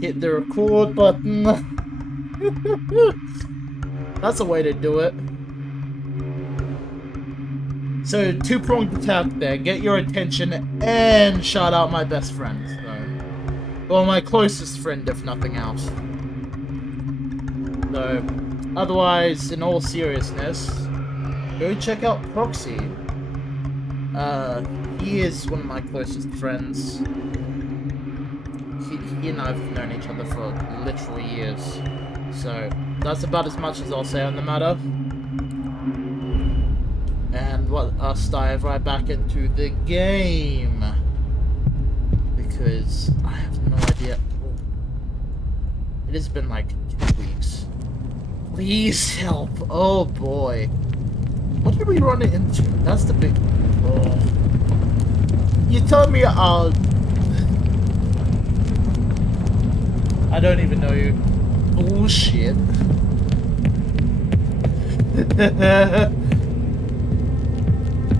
hit the record button. That's a way to do it. So, two-pronged attack there. Get your attention and shout out my best friend. So, or my closest friend, if nothing else. So, otherwise, in all seriousness, go check out Proxy. He is one of my closest friends. He and I have known each other for literal years. So, that's about as much as I'll say on the matter. And let's dive right back into the game. Because I have no idea. It has been like 2 weeks. Please help. Oh boy. What did we run it into? That's the big... Oh. You told me I'll... I don't even know you. Bullshit.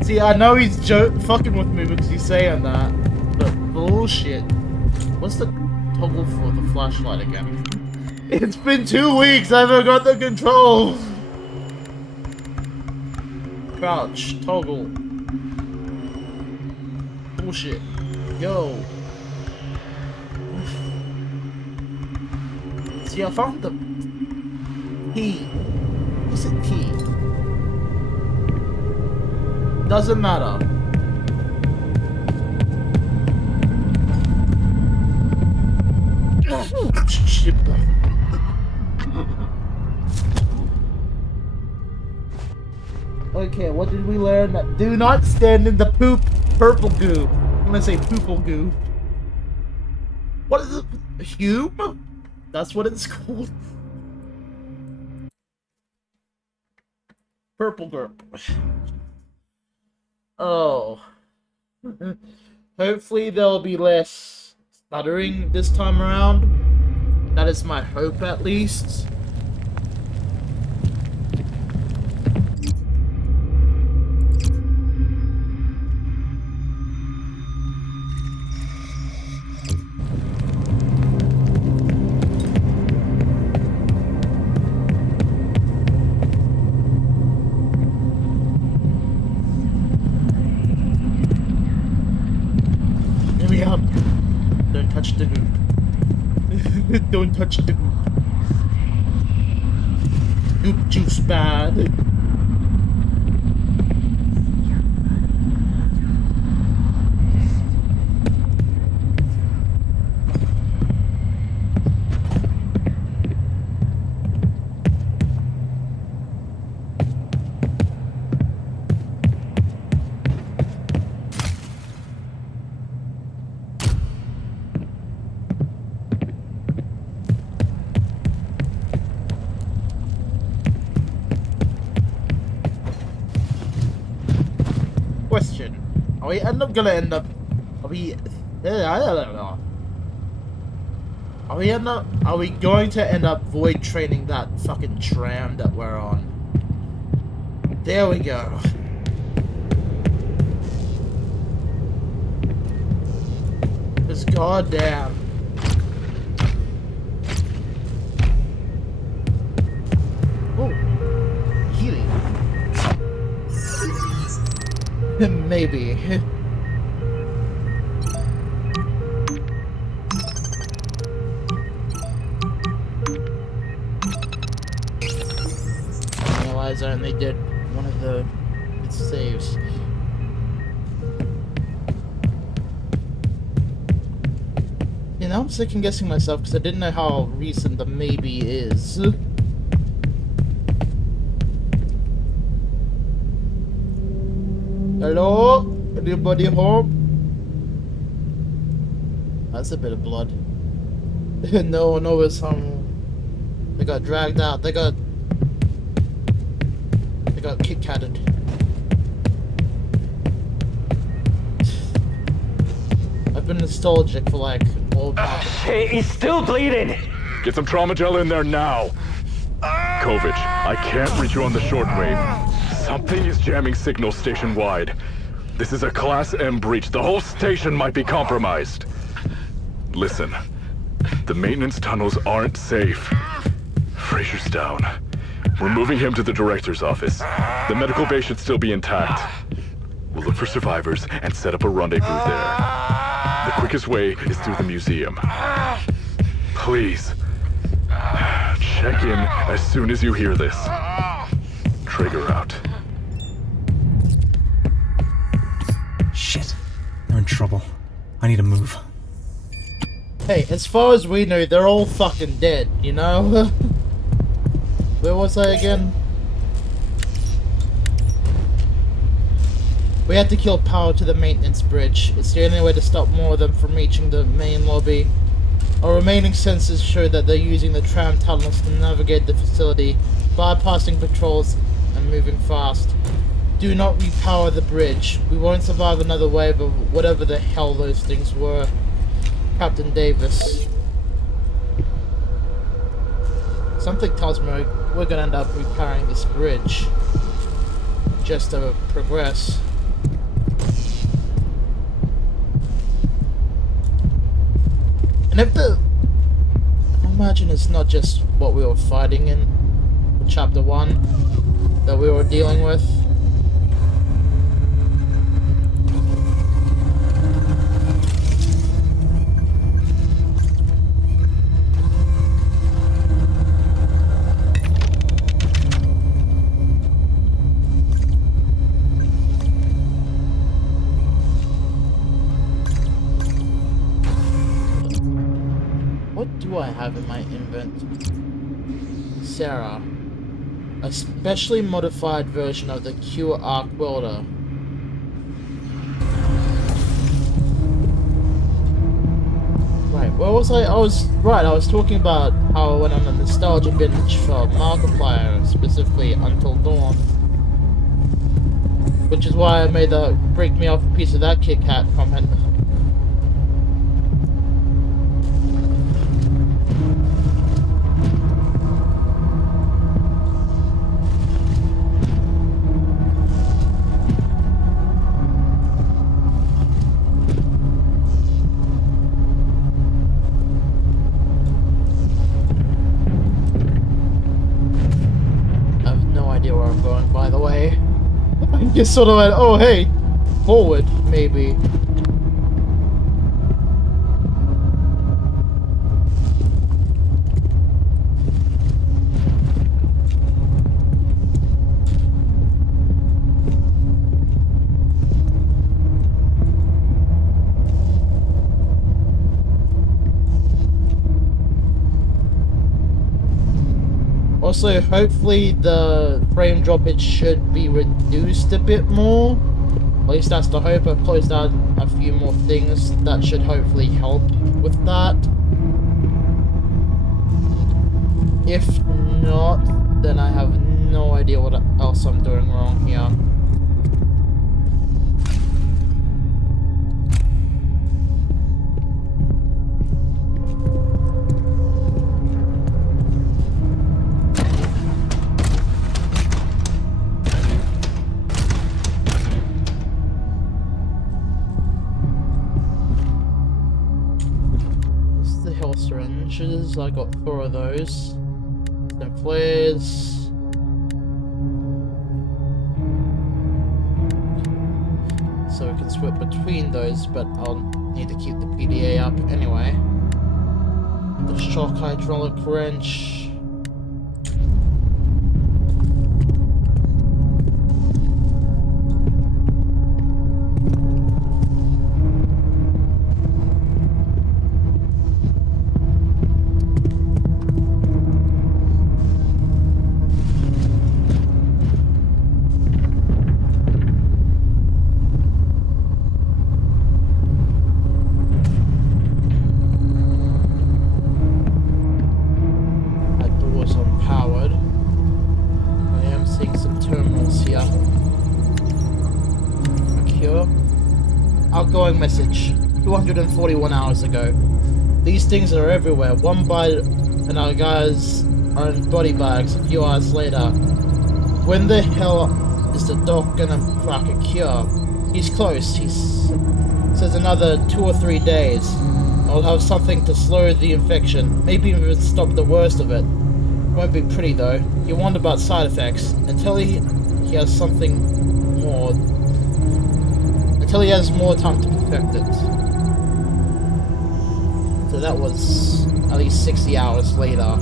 See, I know he's fucking with me because he's saying that, but bullshit. What's the toggle for the flashlight again? It's been 2 weeks, I forgot the controls! Crouch, toggle. Bullshit. Go. See, I found the key. What's it key? Doesn't matter. Shit. Okay, what did we learn? Do not stand in the purple goo. I'm gonna say poople goo. What is it? Hume? That's what it's called. Purple gurp. Oh. Hopefully there'll be less stuttering this time around. That is my hope, at least. Don't touch the goop. Don't touch the goop. Goop juice bad. Question. Are we going to end up void training that fucking tram that we're on? There we go. Just goddamn. Oh, healing. Maybe. I realize I only did one of the saves. You know, I'm second guessing myself because I didn't know how recent the maybe is. Hello? Anybody home? That's a bit of blood. No, it's they got dragged out. They got Kit-Katted. I've been nostalgic for like all he's still bleeding! Get some trauma gel in there now. Kovic, I can't reach you on the shortwave. Something is jamming signals station-wide. This is a Class M breach. The whole station might be compromised. Listen, The maintenance tunnels aren't safe. Fraser's down. We're moving him to the director's office. The medical bay should still be intact. We'll look for survivors and set up a rendezvous there. The quickest way is through the museum. Please, check in as soon as you hear this. Trigger out. Shit. They're in trouble. I need to move. Hey, as far as we know, they're all fucking dead, you know? Where was I again? We had to kill power to the maintenance bridge. It's the only way to stop more of them from reaching the main lobby. Our remaining sensors show that they're using the tram tunnels to navigate the facility, bypassing patrols and moving fast. Do not repower the bridge. We won't survive another wave of whatever the hell those things were. Captain Davis. Something tells me we're gonna end up repairing this bridge. Just to progress. And if I imagine it's not just what we were fighting in Chapter 1 that we were dealing with. What do I have in my invent? Sarah. A specially modified version of the Q arc welder. Right, where was I? I was talking about how I went on a nostalgia binge for Markiplier, specifically Until Dawn. Which is why I made the break me off a piece of that Kit Kat comment. By the way, I just sort of went, oh hey, forward, maybe. Also, hopefully the frame droppage should be reduced a bit more. At least that's the hope. I've closed out a few more things that should hopefully help with that. If not, then I have no idea what else I'm doing wrong here. Syringes, I got 4 of those. Some flares. So we can switch between those, but I'll need to keep the PDA up anyway. The shock hydraulic wrench. Outgoing message 241 hours ago. These things are everywhere. One bite and our guys are in body bags a few hours later. When the hell is the doc gonna crack a cure? He's close. He says another 2 or 3 days. I'll have something to slow the infection. Maybe even stop the worst of it. Won't be pretty though. You wonder about side effects. Until he has something more. Until he has more time to perfect it. So that was at least 60 hours later.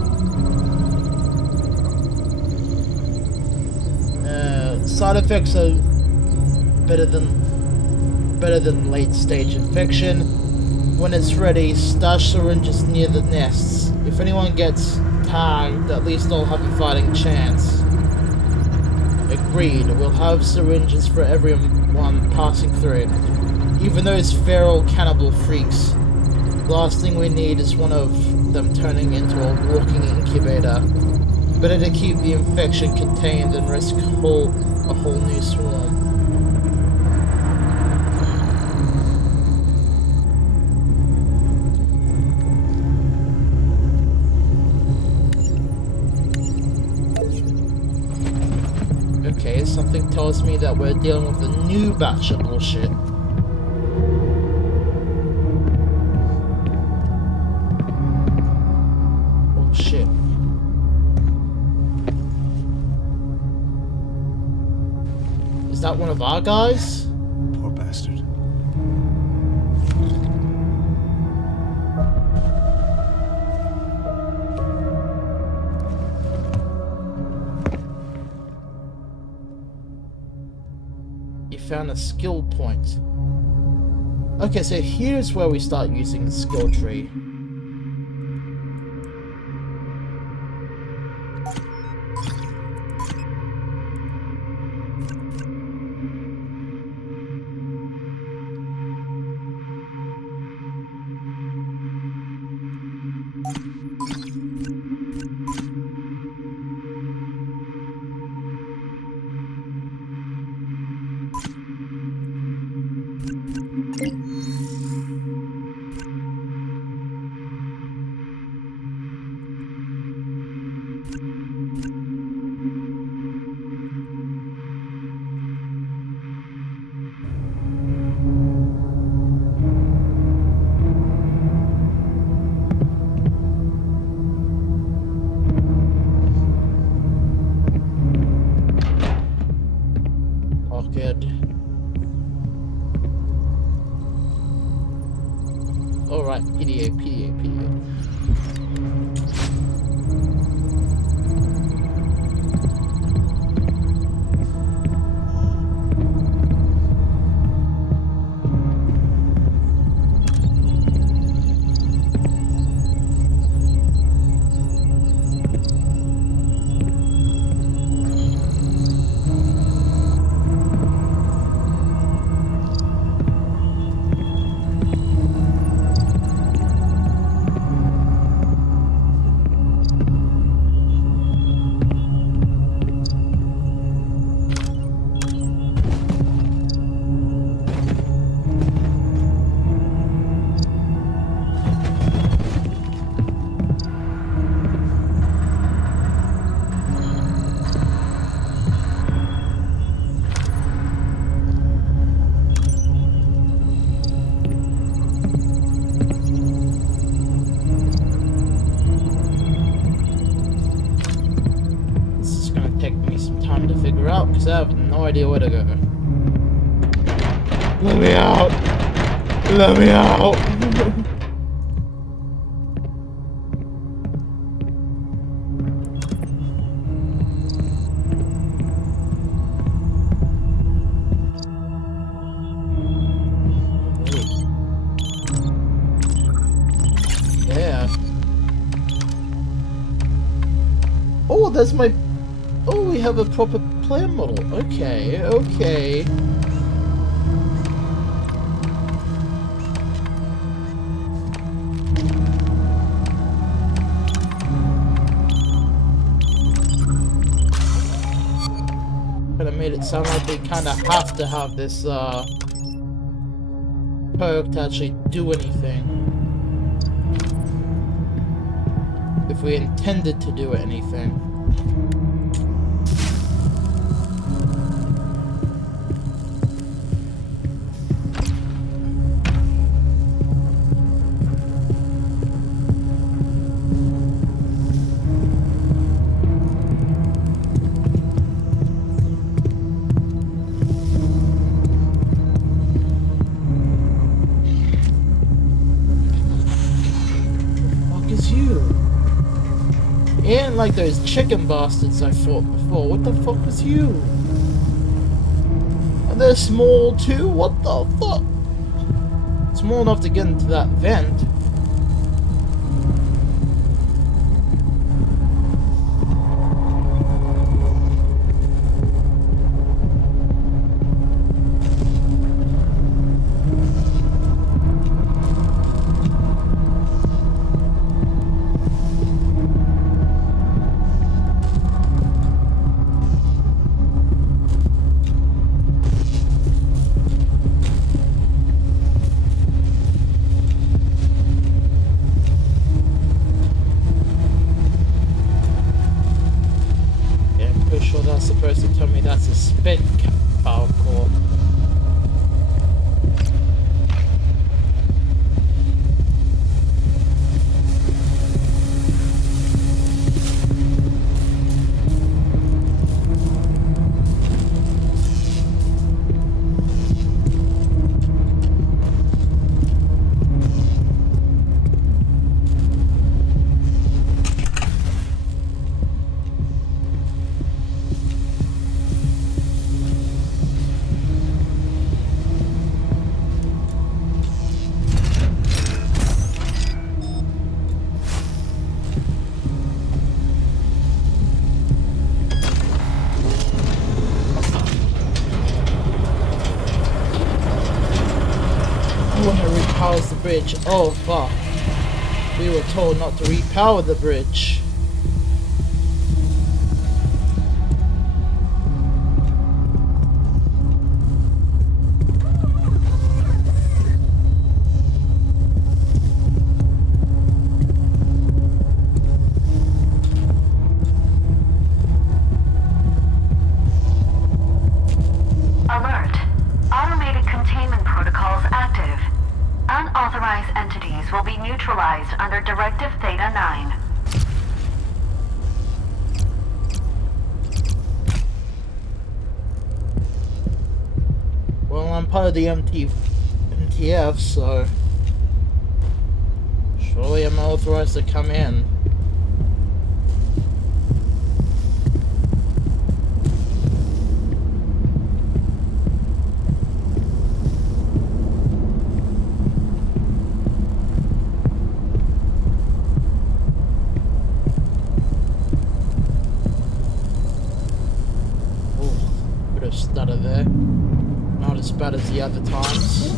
Side effects are better than late stage infection. When it's ready, stash syringes near the nests. If anyone gets tagged, at least they'll have a fighting chance. Agreed. We'll have syringes for everyone passing through. Even those feral cannibal freaks. The last thing we need is one of them turning into a walking incubator. Better to keep the infection contained than risk a whole new swarm. Okay, something tells me that we're dealing with a new batch of bullshit. Oh shit. Is that one of our guys? Poor bastard. You found a skill point. Okay, so here's where we start using the skill tree. Alright, PDA. Out because I have no idea where to go. Let me out! Let me out! Yeah. Oh, that's my. Oh, we have a proper player model. Okay. But I made it sound like we kind of have to have this perk to actually do anything. If we intended to do anything. is you? It ain't like those chicken bastards I fought before. What the fuck is you? And they're small too? What the fuck? Small enough to get into that vent. Supposed to tell me that's a spent power core. Repowers the bridge. Oh fuck. We were told not to repower the bridge. Alert. Automated containment protocols active. Unauthorized entities will be neutralized under Directive Theta 9. Well, I'm part of the MTF, so surely I'm authorized to come in. Stutter there. Not as bad as the other times.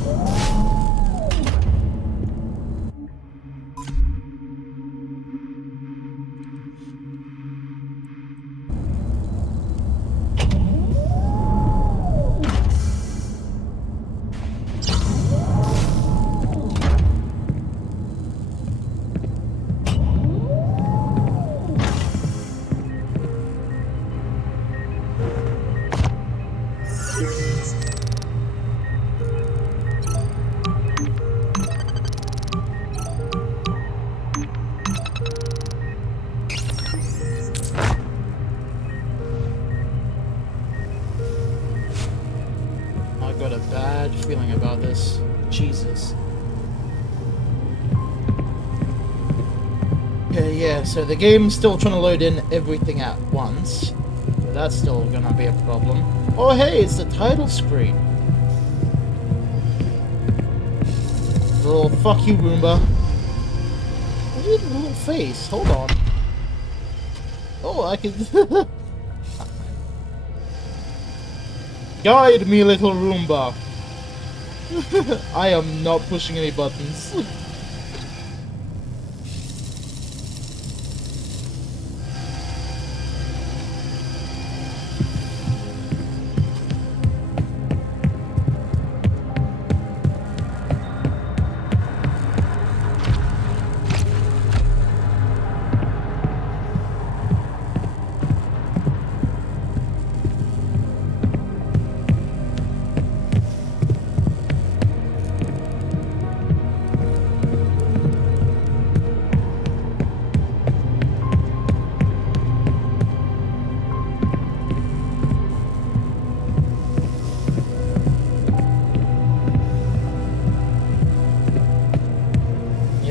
Got a bad feeling about this. Jesus. Yeah, so the game's still trying to load in everything at once. So that's still gonna be a problem. Oh hey, it's the title screen. The little fuck you Roomba. Look at the little face. Hold on. Oh, I can Guide me, little Roomba. I am not pushing any buttons.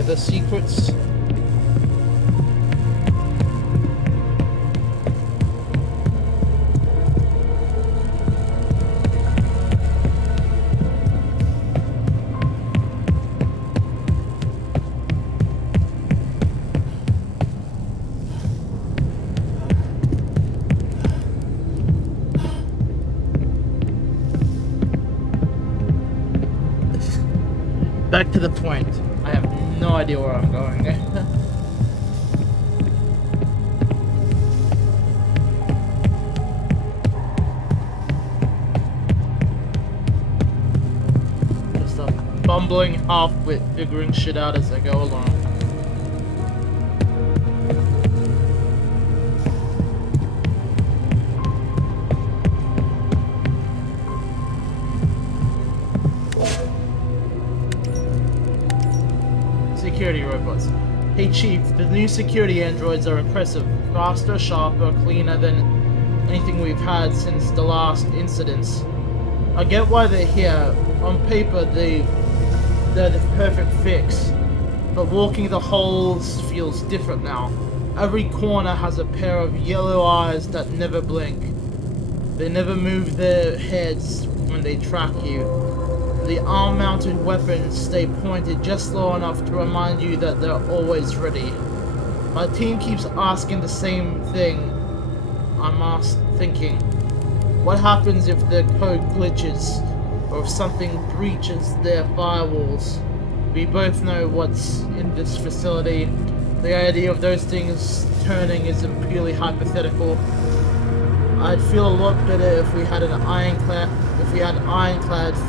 The secrets. back to the point. I have no idea where I'm going. Just bumbling half-wit, figuring shit out as I go along. Security robots. Hey Chief, the new security androids are impressive. Faster, sharper, cleaner than anything we've had since the last incidents. I get why they're here. On paper, they're the perfect fix. But walking the halls feels different now. Every corner has a pair of yellow eyes that never blink. They never move their heads when they track you. The arm-mounted weapons stay pointed just low enough to remind you that they're always ready. My team keeps asking the same thing. I'm thinking, what happens if the code glitches, or if something breaches their firewalls? We both know what's in this facility. The idea of those things turning isn't purely hypothetical. I'd feel a lot better if we had ironclad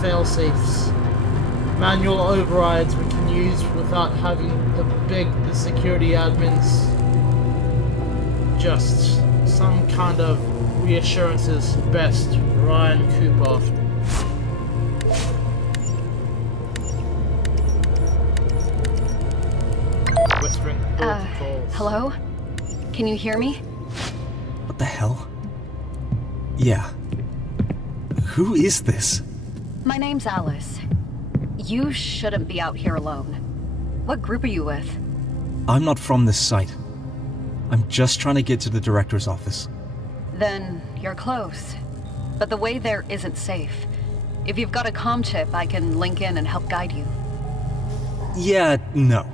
fail-safes. Manual overrides we can use without having to beg the security admins. Just some kind of reassurances. Best, Ryan Cooper. Whispering protocols. Hello? Can you hear me? What the hell? Yeah. Who is this? My name's Alice. You shouldn't be out here alone. What group are you with? I'm not from this site. I'm just trying to get to the director's office. Then you're close. But the way there isn't safe. If you've got a comm chip, I can link in and help guide you. Yeah, no.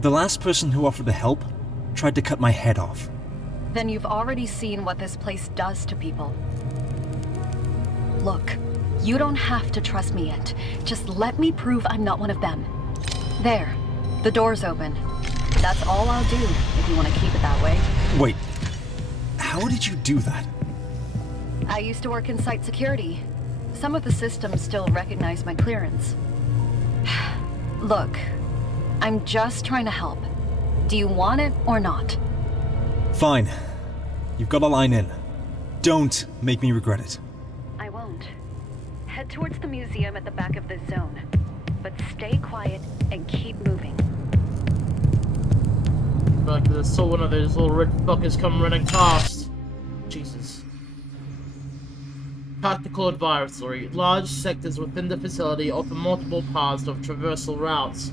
The last person who offered to help tried to cut my head off. Then you've already seen what this place does to people. Look, you don't have to trust me yet. Just let me prove I'm not one of them. There, the door's open. That's all I'll do if you want to keep it that way. Wait, how did you do that? I used to work in site security. Some of the systems still recognize my clearance. Look, I'm just trying to help. Do you want it or not? Fine. You've got a line in. Don't make me regret it. I won't. Head towards the museum at the back of this zone. But stay quiet and keep moving. Like I saw one of those little red fuckers come running past. Jesus. Tactical advisory. Large sectors within the facility offer multiple paths of traversal routes.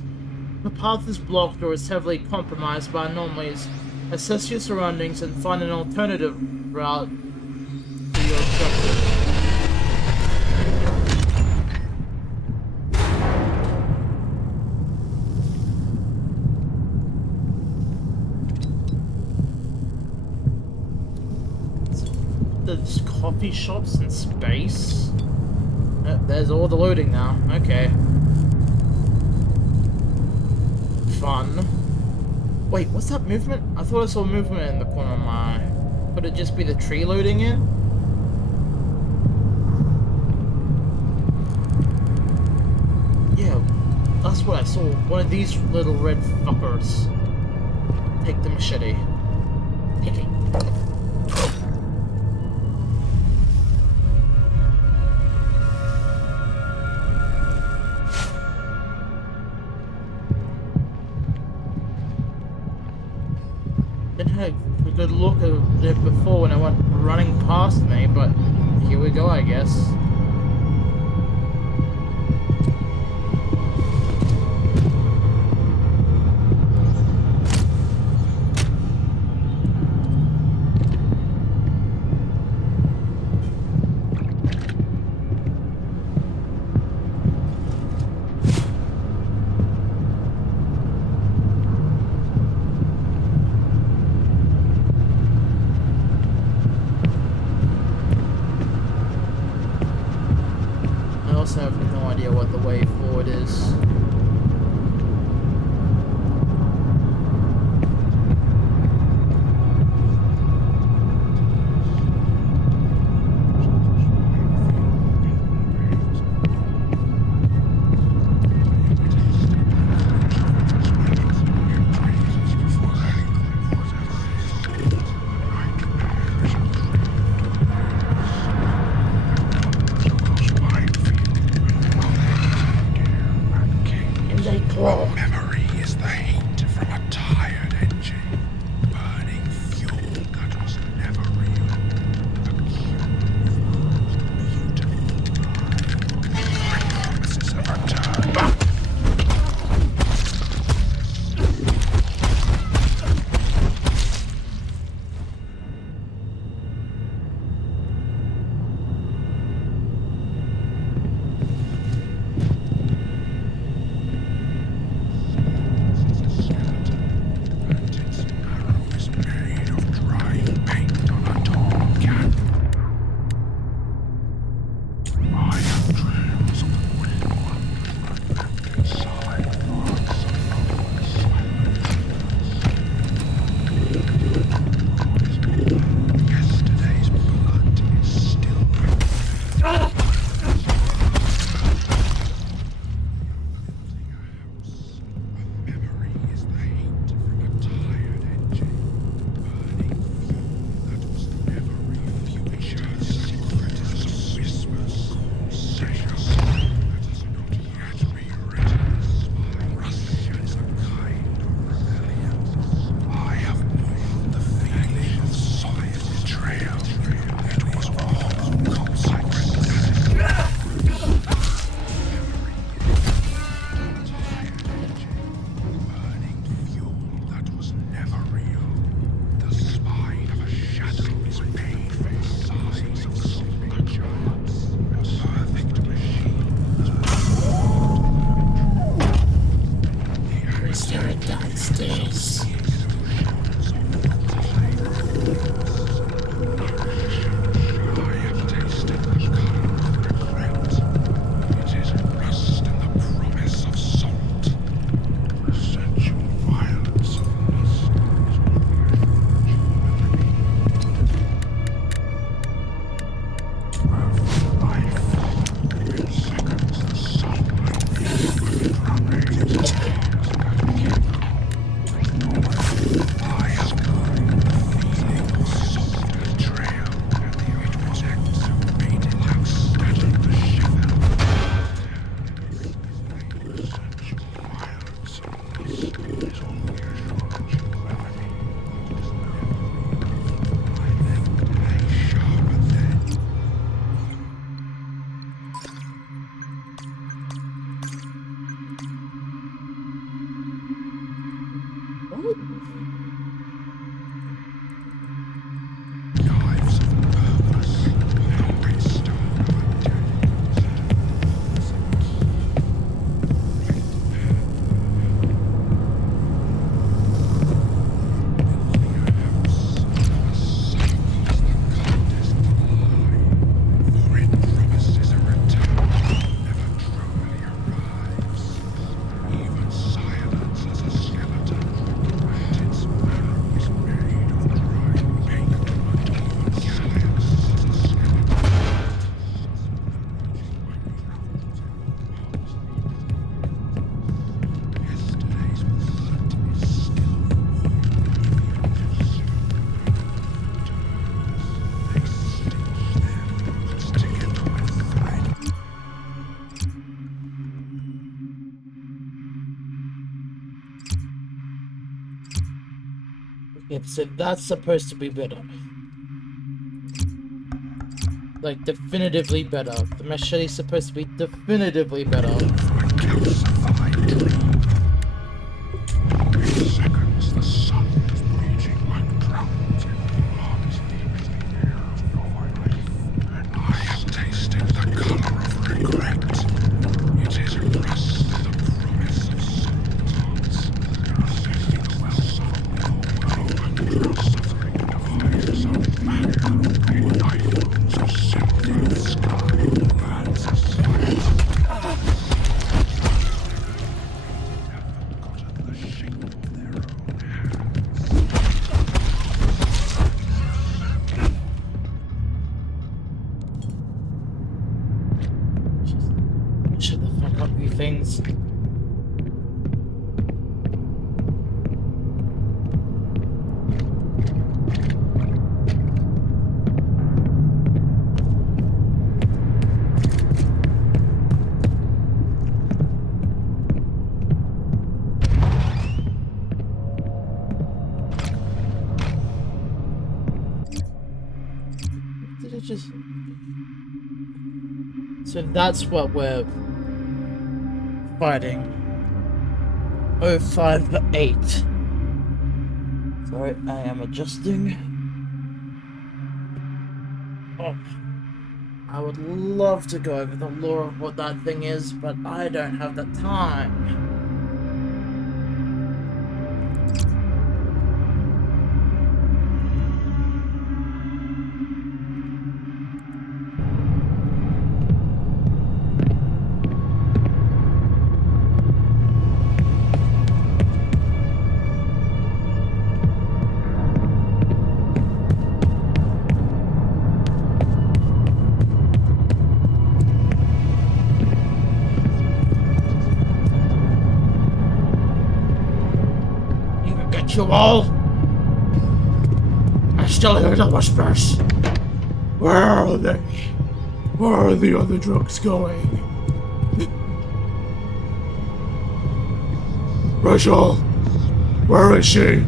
If the path is blocked or is heavily compromised by anomalies, assess your surroundings and find an alternative route to your objective. There's coffee shops in space? There's all the loading now. Okay. Fun. Wait, what's that movement? I thought I saw movement in the corner of my eye. Could it just be the tree loading in? Yeah, that's what I saw. One of these little red fuckers. Take the machete. Take it. Didn't have a good look at it before when I went running past me, but here we go, I guess. I have no idea what the way forward is. It's that's supposed to be better. Like, definitively better. The machete's supposed to be definitively better. Seconds, the sun is raging like drought in blood. I have tasted the color of regret. It is rust, the promise of sometimes. Suffering defies of man. Life moves a silver sky lands a silent. Forgotten the shape of their own Shut the fuck up, you things. Did it just... So that's what we're fighting. 058. Sorry, I am adjusting. Oh, I would love to go over the lore of what that thing is, but I don't have the time. You all? I still hear the whispers. Where are they? Where are the other drugs going? Rachel, where is she?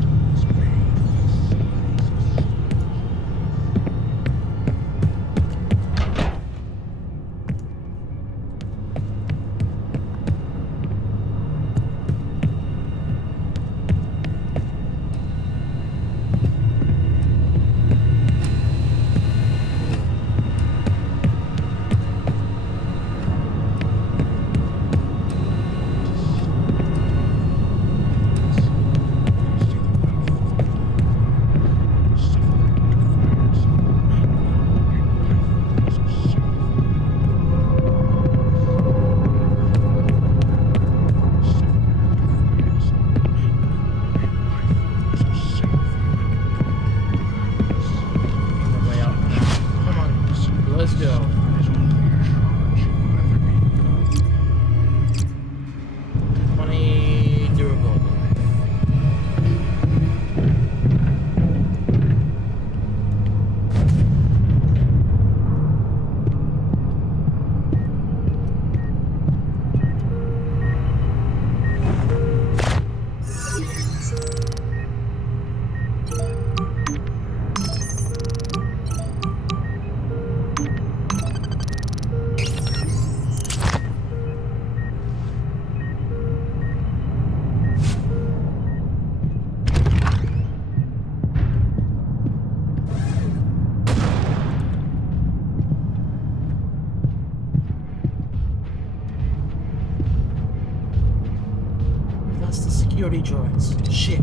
Security droids. Shit.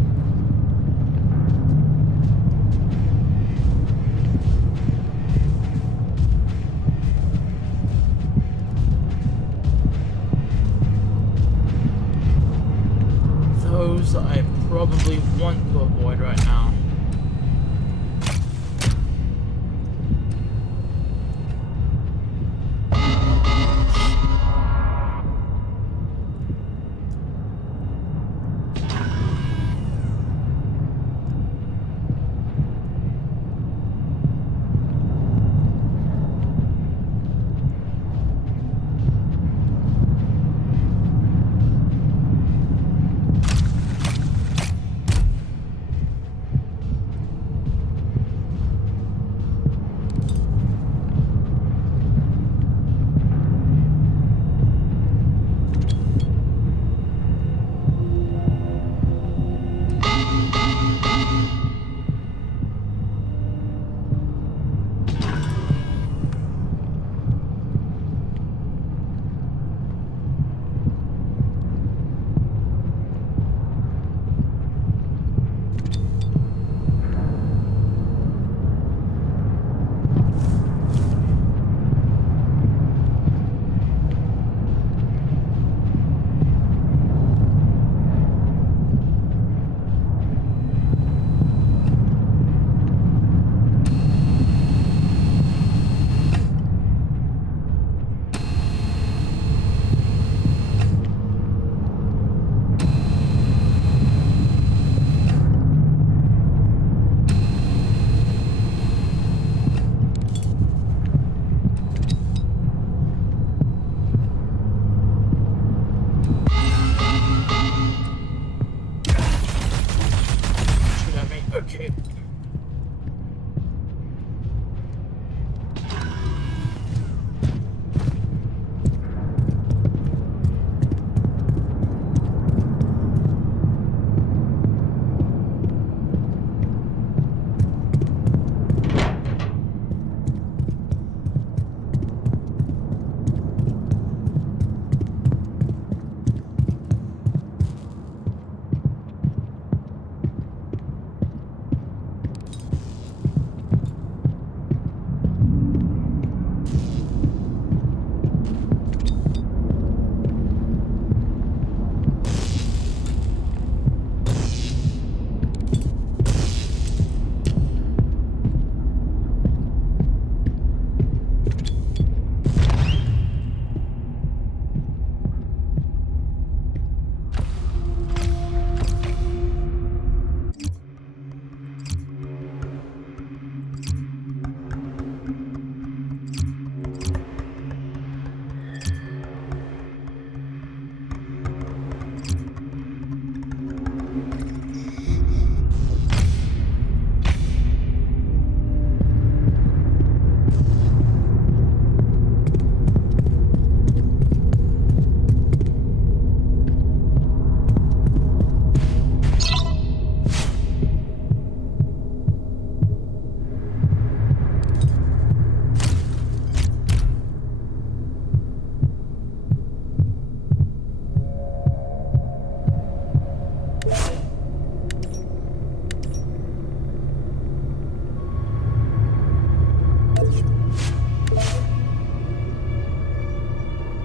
Those I probably want to avoid right now. Okay.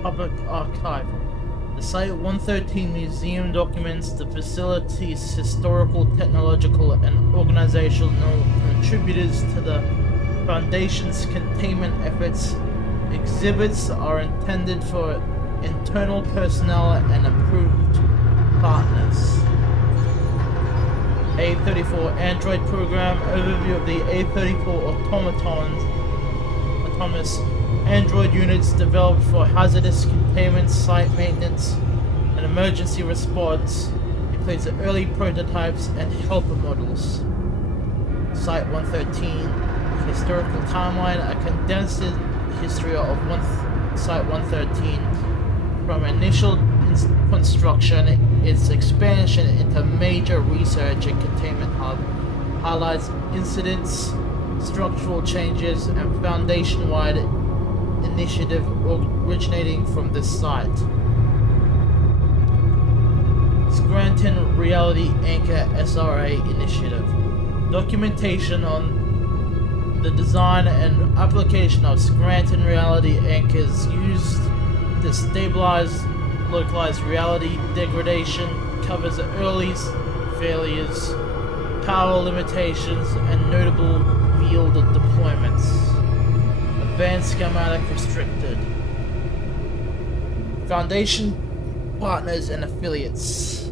Public Archive. The Site-113 Museum documents the facility's historical, technological, and organizational contributors to the Foundation's containment efforts. Exhibits are intended for internal personnel and approved partners. A-34 Android Program. Overview of the A-34 autonomous Android units developed for hazardous containment, site maintenance, and emergency response. Includes early prototypes and helper models. Site-113 Historical Timeline. A condensed history of Site-113 from initial construction, its expansion into major research and containment hub, highlights incidents, structural changes, and foundation-wide initiative originating from this site. Scranton Reality Anchor SRA Initiative. Documentation on the design and application of Scranton Reality Anchors used to stabilize localized reality degradation, covers early failures, power limitations, and notable field deployments. Advanced schematic restricted. Foundation partners and affiliates.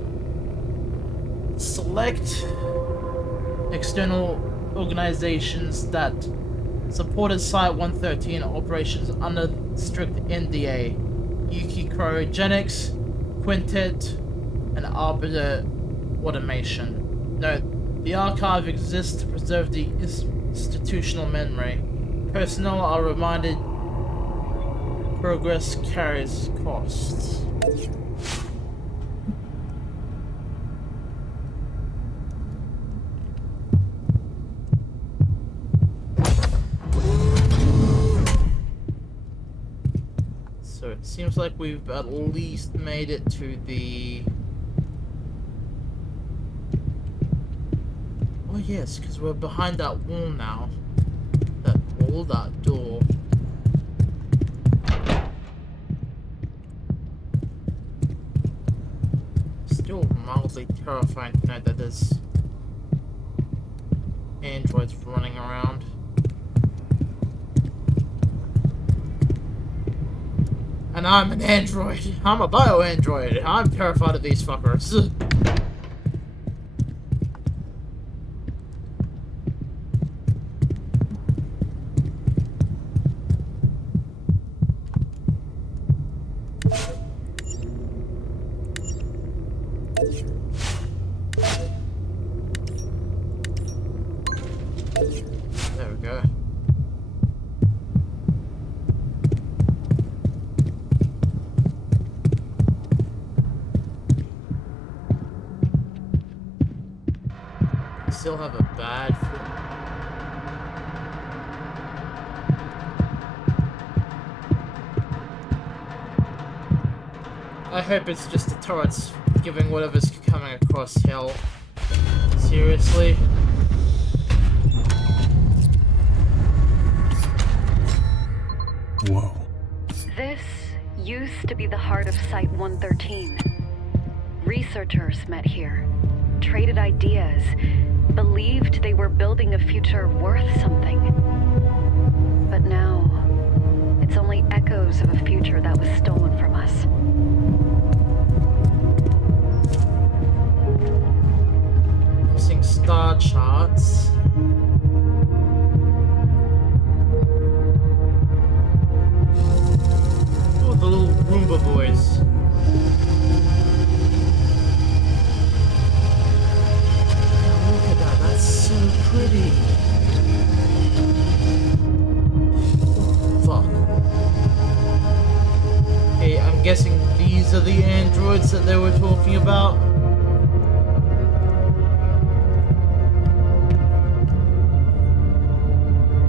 Select external organizations that supported Site-113 operations under strict NDA. Yuki Cryogenics, Quintet, and Arbiter Automation. Note, the archive exists to preserve the institutional memory. Personnel are reminded progress carries costs. So it seems like we've at least made it to the... Oh yes, because we're behind that wall now. That wall, that door. Still mildly terrifying to know that there's androids running around. And I'm an android. I'm a bio-android. I'm terrified of these fuckers. have a bad feeling. I hope it's just the turrets giving whatever's coming across hell. Seriously? Whoa. This used to be the heart of Site 113. Researchers met here, traded ideas, believed they were building a future worth something. But now, it's only echoes of a future that was stolen from us. Missing star charts. Oh, the little Roomba boys. Yeah, look at that, that's so pretty. Fuck. Hey, I'm guessing these are the androids that they were talking about.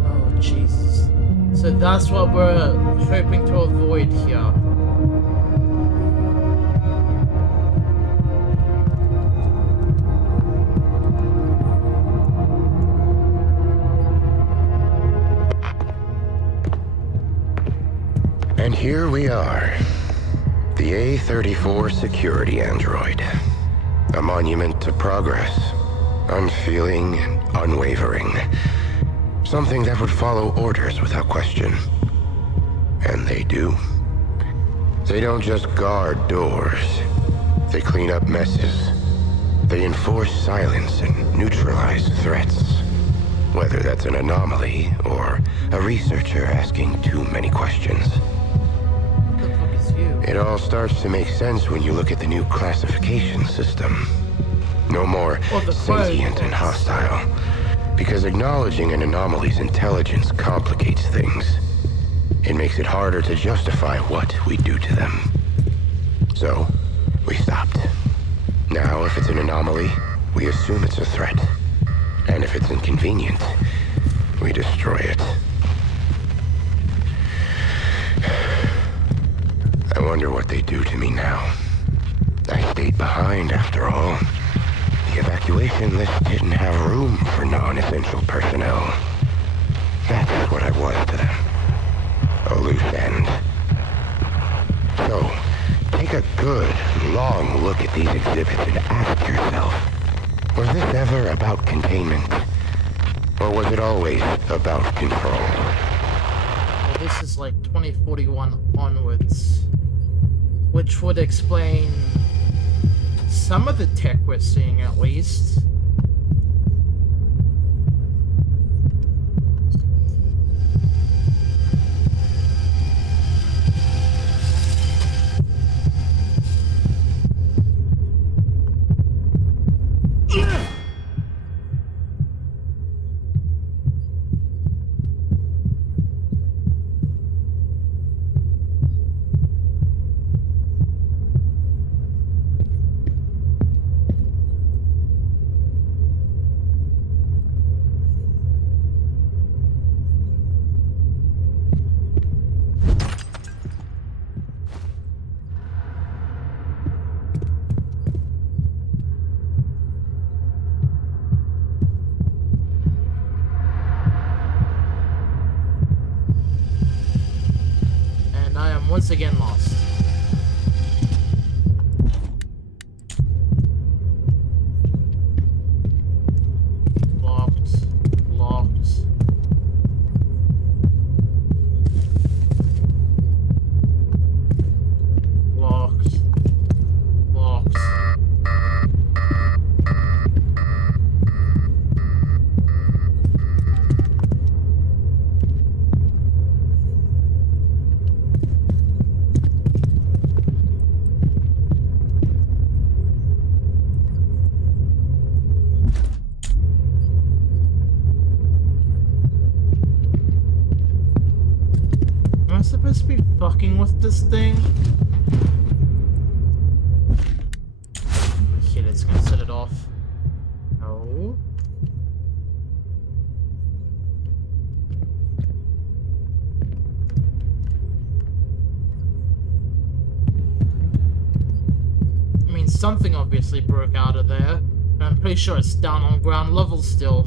Oh, Jesus. So that's what we're hoping to avoid here. And here we are. The A-34 security android. A monument to progress. Unfeeling and unwavering. Something that would follow orders without question. And they do. They don't just guard doors. They clean up messes. They enforce silence and neutralize threats. Whether that's an anomaly or a researcher asking too many questions. What the fuck is you? It all starts to make sense when you look at the new classification system. No more Well, the sentient and hostile. Because acknowledging an anomaly's intelligence complicates things. It makes it harder to justify what we do to them. So, we stopped. Now, if it's an anomaly, we assume it's a threat. And if it's inconvenient, we destroy it. I wonder what they do to me now. I stayed behind, after all. The evacuation list didn't have room for non-essential personnel. That's what I was to them. A loose end. So, take a good, long look at these exhibits and ask yourself, was this ever about containment? Or was it always about control? This is like 2041 onwards, which would explain some of the tech we're seeing, at least. Once again lost. Locked. Locked. Locked. Locked. Am I supposed to be fucking with this thing? Shit, it's gonna set it off. No. something obviously broke out of there. And I'm pretty sure it's down on ground level still.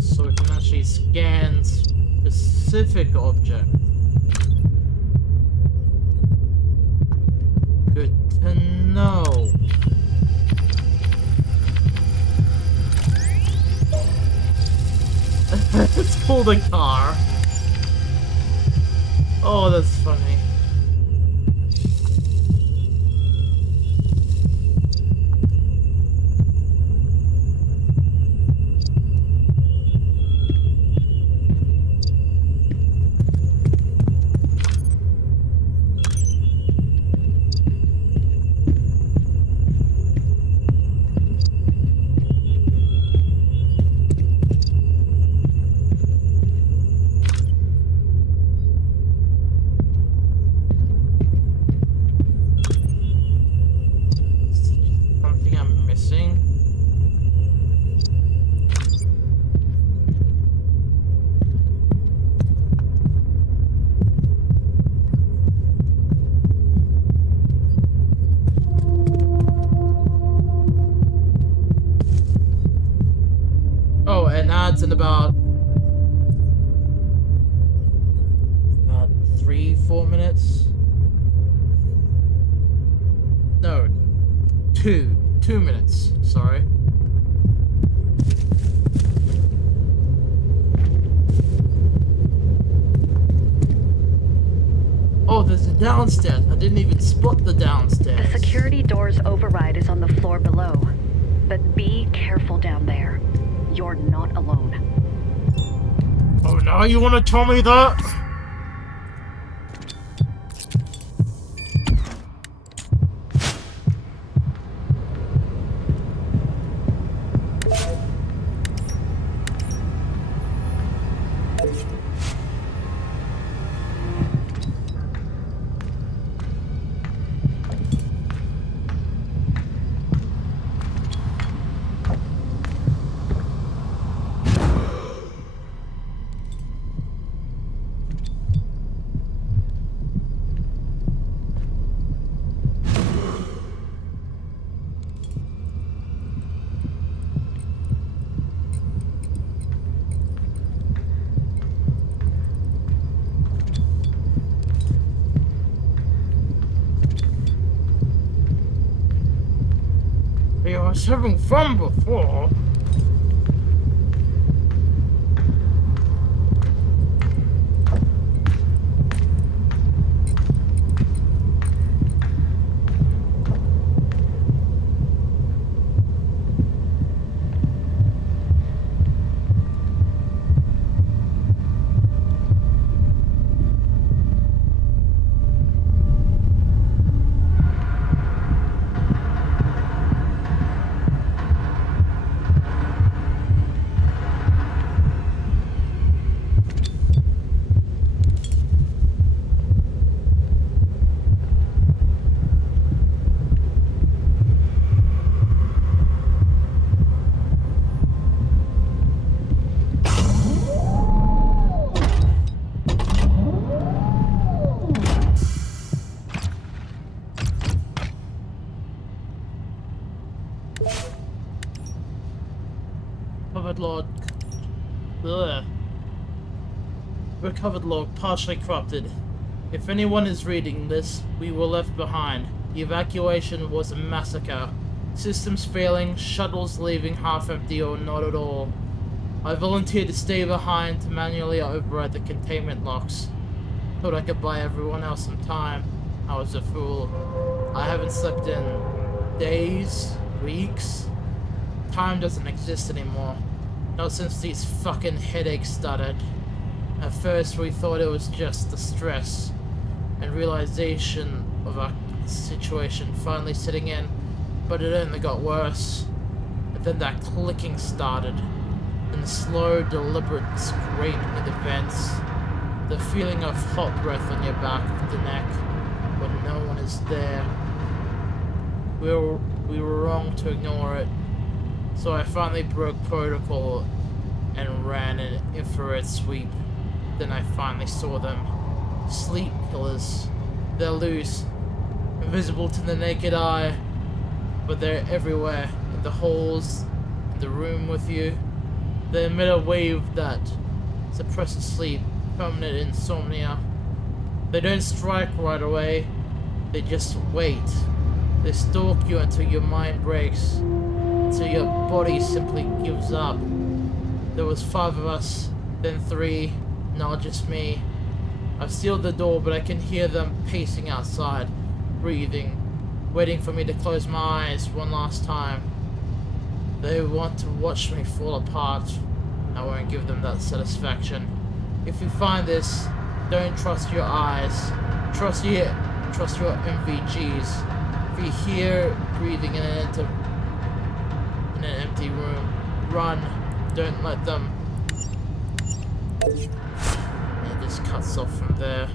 So it can actually scan specific object. Good to know. Let's pull the car. Oh, that's funny. Oh, and that's in about 3-4 minutes. No, 2 minutes. Sorry. Oh, there's a downstairs. I didn't even spot the downstairs. The security door's override is on the floor below, but be careful down there. You're not alone. Oh, now you want to tell me that? I was having fun before. Covered log. Ugh. Recovered log partially corrupted. If anyone is reading this, we were left behind. The evacuation was a massacre. Systems failing, shuttles leaving half empty or not at all. I volunteered to stay behind to manually override the containment locks. Thought I could buy everyone else some time. I was a fool. I haven't slept in days, weeks. Time doesn't exist anymore. Not since these fucking headaches started. At first we thought it was just the stress and realization of our situation finally setting in, but it only got worse. And then that clicking started, and the slow, deliberate scraping of the vents, the feeling of hot breath on your back of the neck when no one is there. We were wrong to ignore it, so I finally broke protocol and ran an infrared sweep. Then I finally saw them. Sleep killers. They're loose, invisible to the naked eye, but they're everywhere, in the holes, in the room with you. They emit a wave that suppresses sleep, permanent insomnia. They don't strike right away, they just wait. They stalk you until your mind breaks, until your body simply gives up. There was 5 of us, then 3, now just me. I've sealed the door, but I can hear them pacing outside, breathing, waiting for me to close my eyes one last time. They want to watch me fall apart. I won't give them that satisfaction. If you find this, don't trust your eyes. Trust your MVGs. If you hear breathing in an empty room, run. Don't let them. It just cuts off from there.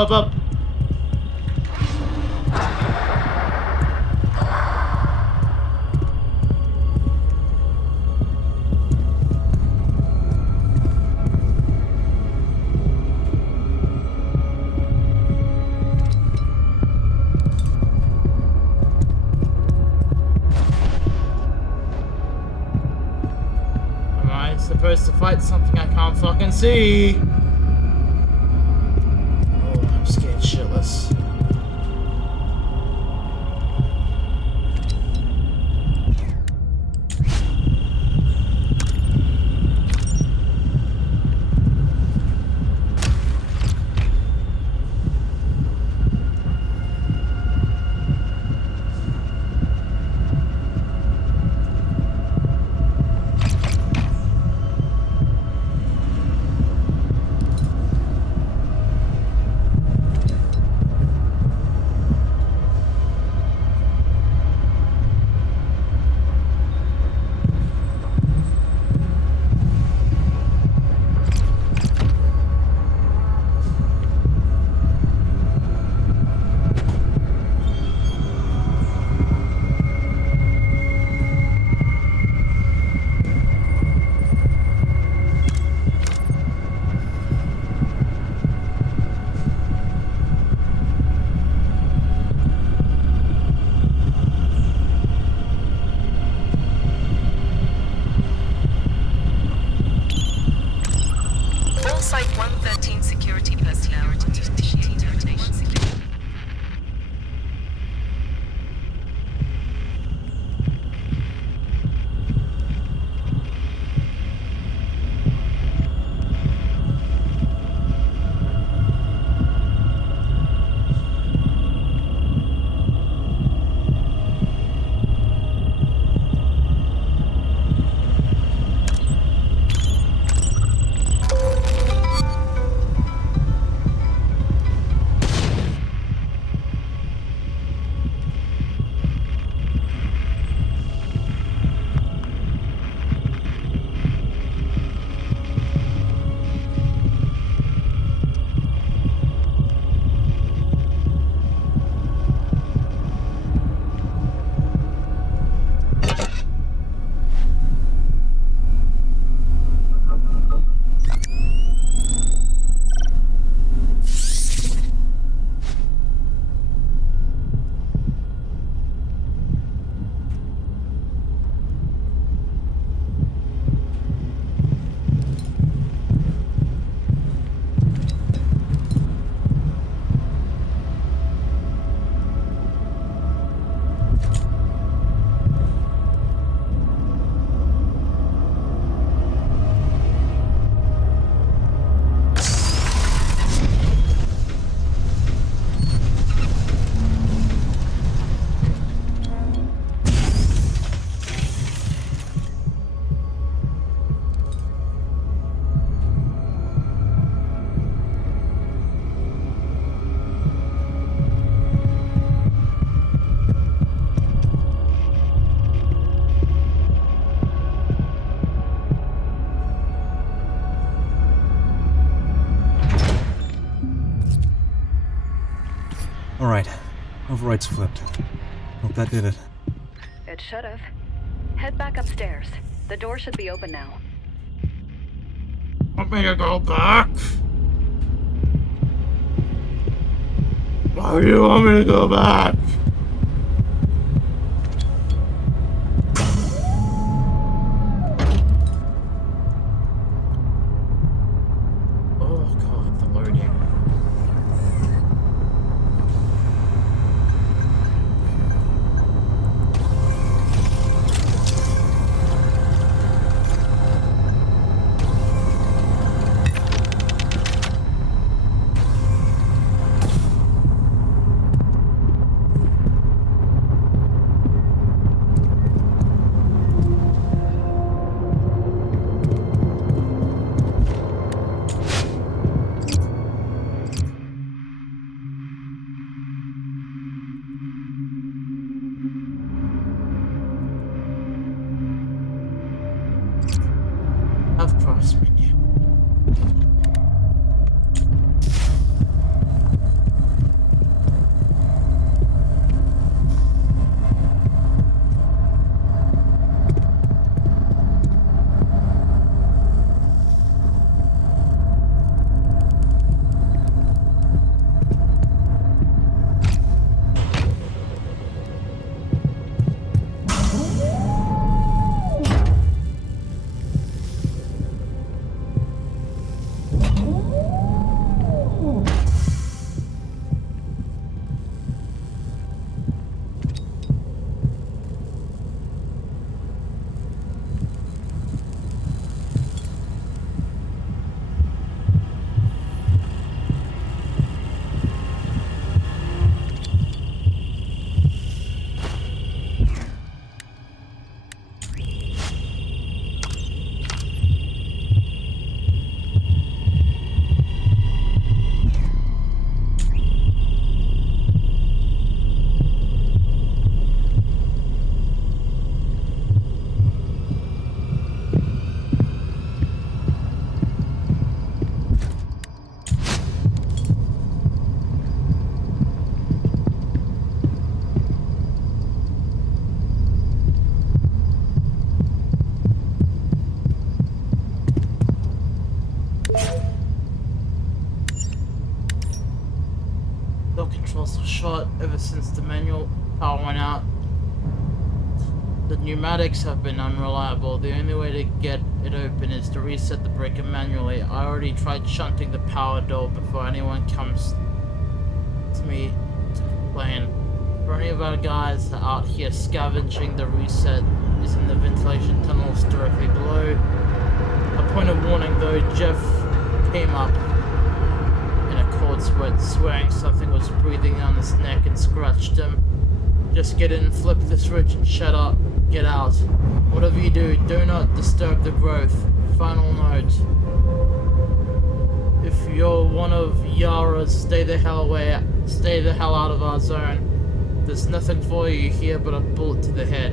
up. Am I supposed to fight something I can't fucking see? Oh, I'm scared shitless. All Site 113 security personnel initiating rotation. Alright, override's flipped. Hope that did it. It should have. Head back upstairs. The door should be open now. Want me to go back? Why do you want me to go back? Oh god, the loading. Of course, menu. shot ever since the manual power went out. The pneumatics have been unreliable. The only way to get it open is to reset the breaker manually. I already tried shunting the power door before anyone comes to me to complain. For any of our guys out here scavenging, the reset is in the ventilation tunnels directly below. A point of warning though, Jeff came up in a cold sweat, swearing something was breathing down his neck and scratched him. Just get in, flip the switch and shut up. Get out. Whatever you do, do not disturb the growth. Final note. If you're one of Yara's, stay the hell out of our zone. There's nothing for you here but a bullet to the head.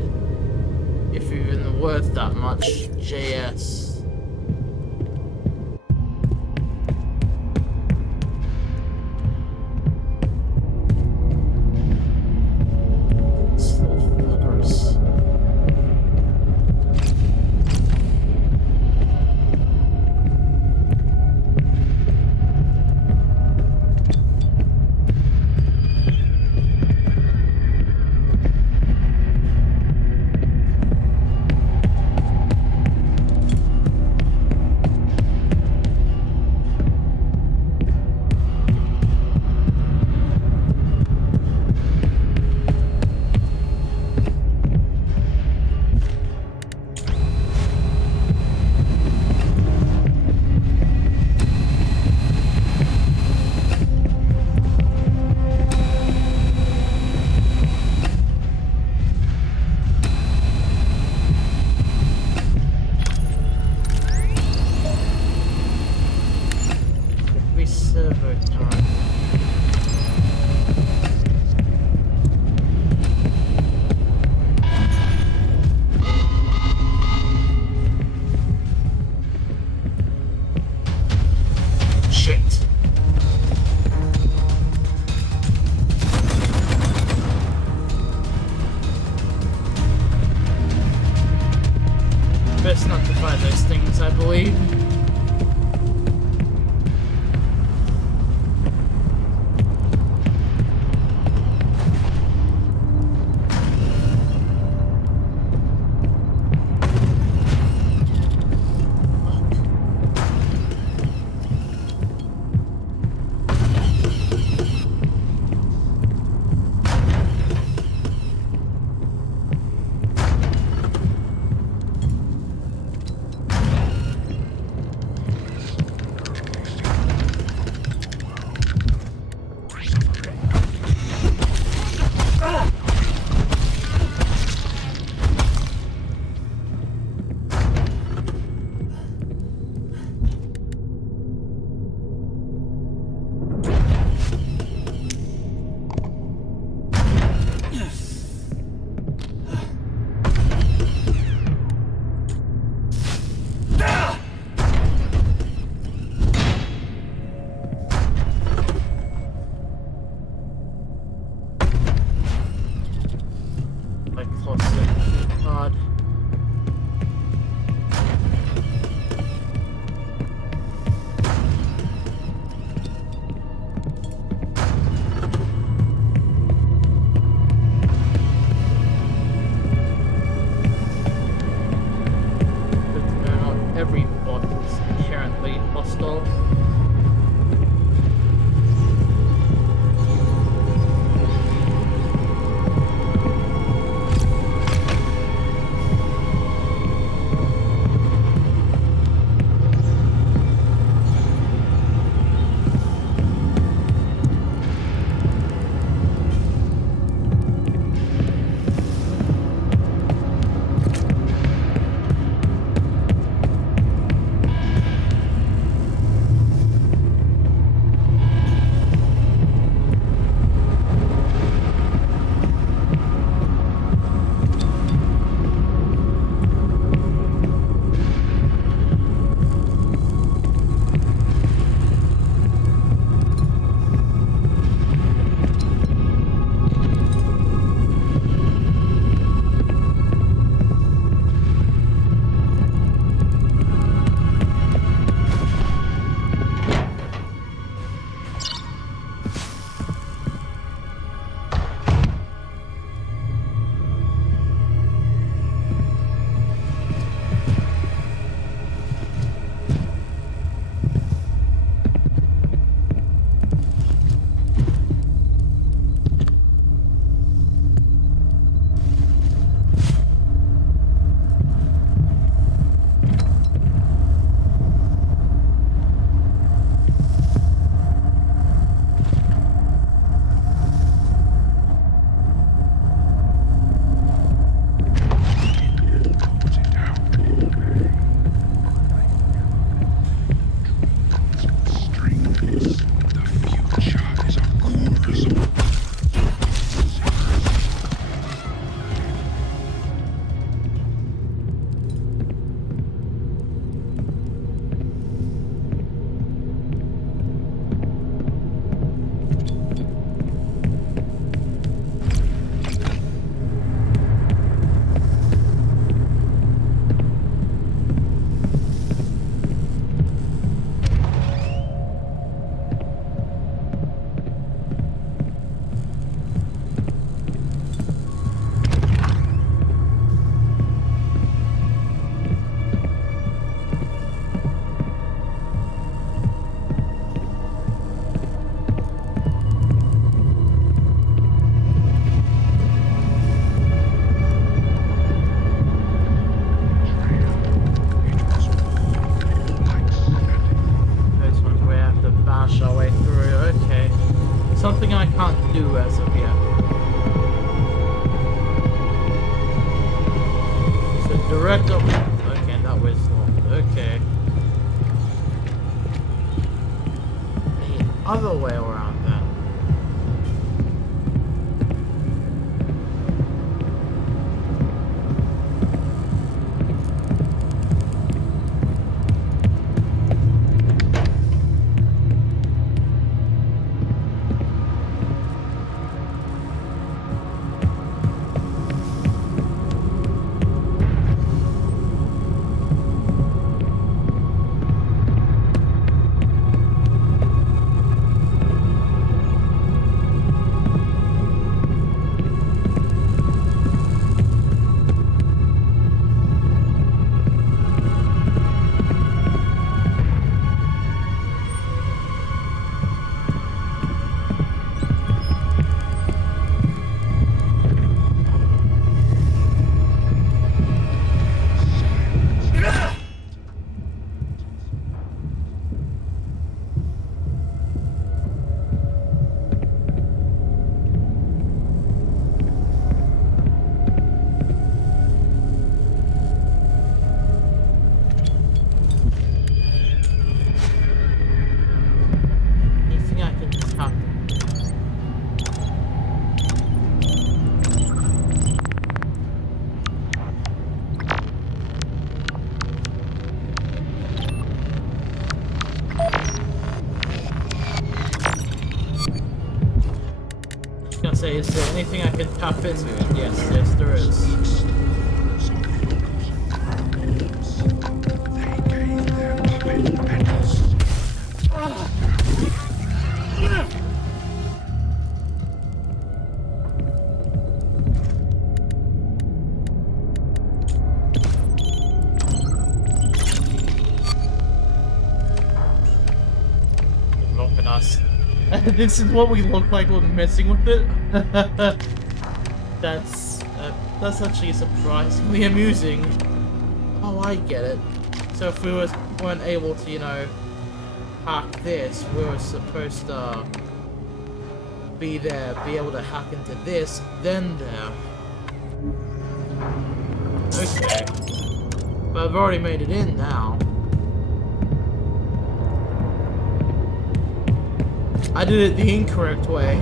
If you're even worth that much, JS. Best not to fight those things, I believe. Director. Okay, that was okay. The other way around then. Say, is there anything I can tap into? Yes, there is. Look at us. This is what we look like when messing with it. That's actually surprisingly amusing. Oh, I get it. So if we weren't able to, you know, hack this, we were supposed to be there, be able to hack into this, then there. Okay. But I've already made it in now. I did it the incorrect way.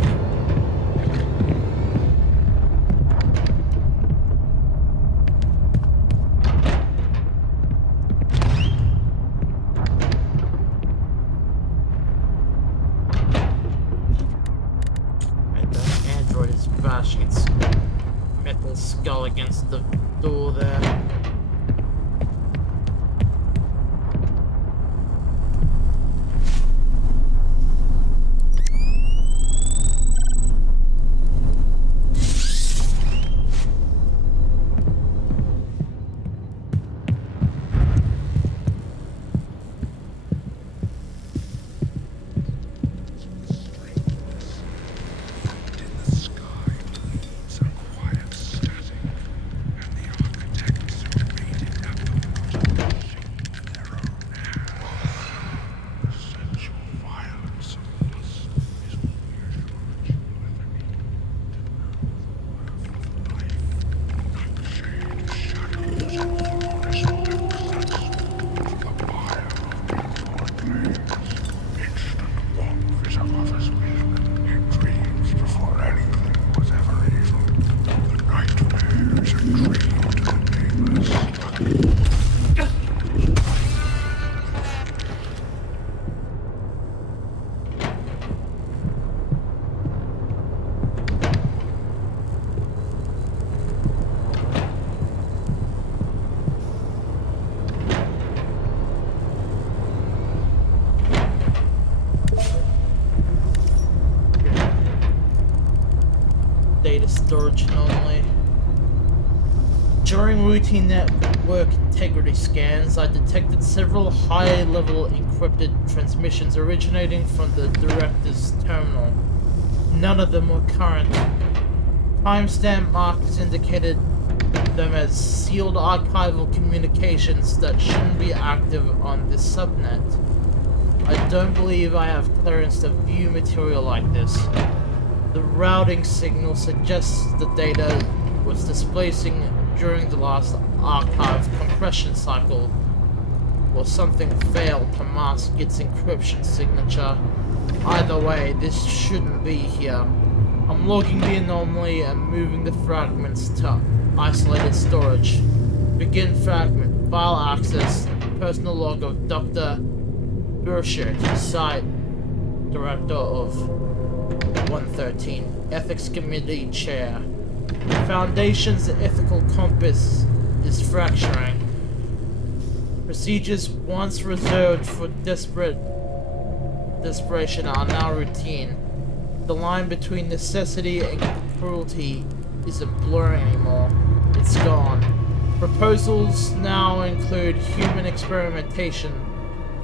And the android is bashing its metal skull against the door there. Data storage only. During routine network integrity scans, I detected several high-level encrypted transmissions originating from the director's terminal. None of them were current. Timestamp markers indicated them as sealed archival communications that shouldn't be active on this subnet. I don't believe I have clearance to view material like this. The routing signal suggests the data was displacing during the last archive compression cycle, or something failed to mask its encryption signature. Either way, this shouldn't be here. I'm logging the anomaly and moving the fragments to isolated storage. Begin fragment, file access, personal log of Dr. Burchert, site director of 113, Ethics Committee Chair. The Foundation's ethical compass is fracturing. Procedures once reserved for desperation are now routine. The line between necessity and cruelty isn't blurring anymore. It's gone. Proposals now include human experimentation,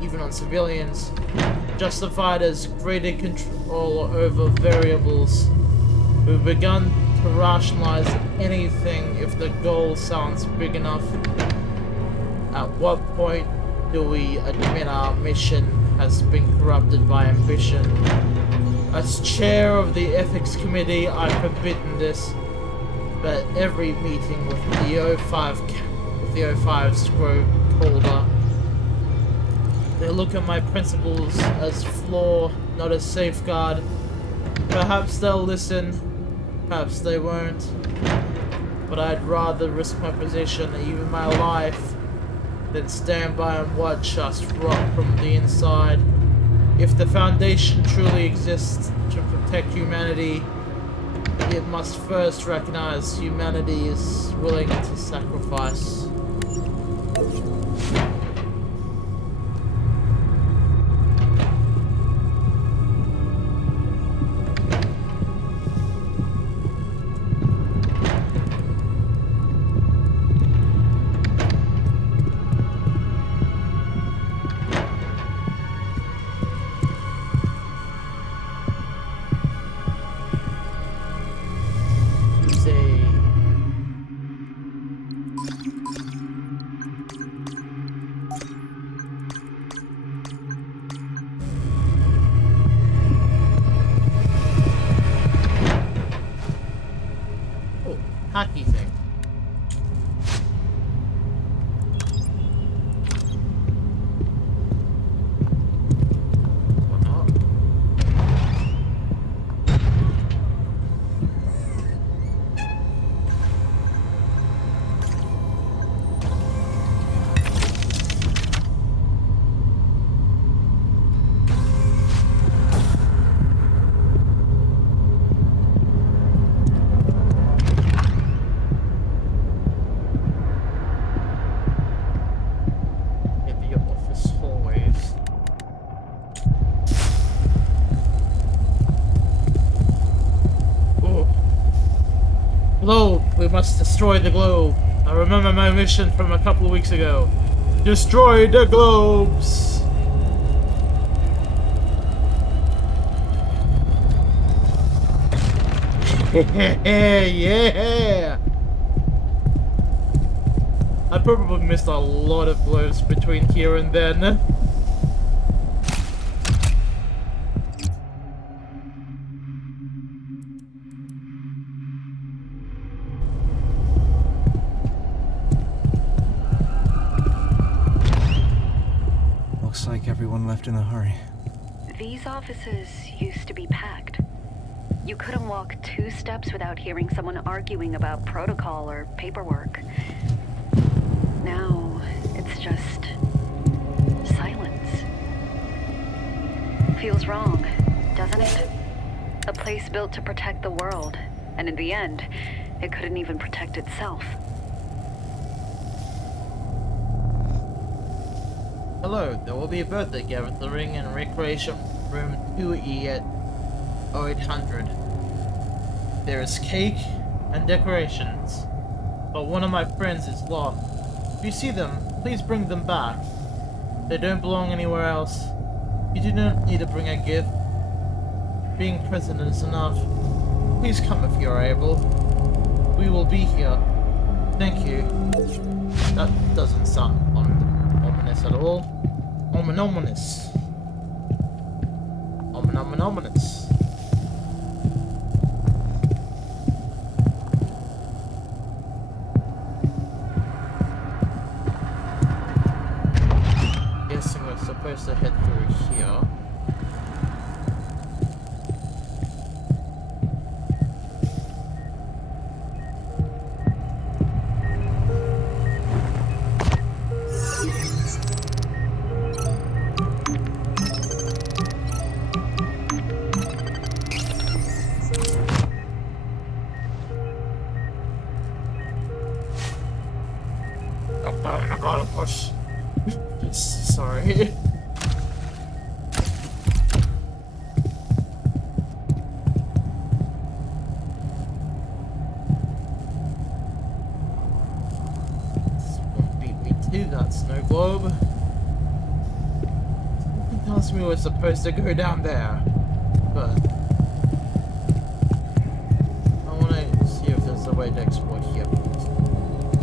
even on civilians, justified as greater control over variables. We've begun to rationalize anything if the goal sounds big enough. At what point do we admit our mission has been corrupted by ambition? As chair of the ethics committee, I've forbidden this, but every meeting with the O5's grow colder. They look at my principles as flaw, not as safeguard. Perhaps they'll listen, perhaps they won't. But I'd rather risk my position, even my life, than stand by and watch us rot from the inside. If the Foundation truly exists to protect humanity, it must first recognize humanity is willing to sacrifice. Hacky thing. Or not. Globe! We must destroy the globe. I remember my mission from a couple of weeks ago. Destroy the globes! Yeah! I probably missed a lot of globes between here and then. Looks like everyone left in a hurry. These offices used to be packed. You couldn't walk 2 steps without hearing someone arguing about protocol or paperwork. Now, it's just silence. Feels wrong, doesn't it? A place built to protect the world, and in the end, it couldn't even protect itself. Hello, there will be a birthday gathering in Recreation Room 2E at 0800. There is cake and decorations, but one of my friends is lost. If you see them, please bring them back. They don't belong anywhere else. You do not need to bring a gift. Being present is enough. Please come if you are able. We will be here. Thank you. That doesn't sound ominous at all. Ominous. Ominous. supposed to head through here. I gotta push. Sorry. Beat me to that snow globe. Something tells me we're supposed to go down there, but I want to see if there's a way to explore here.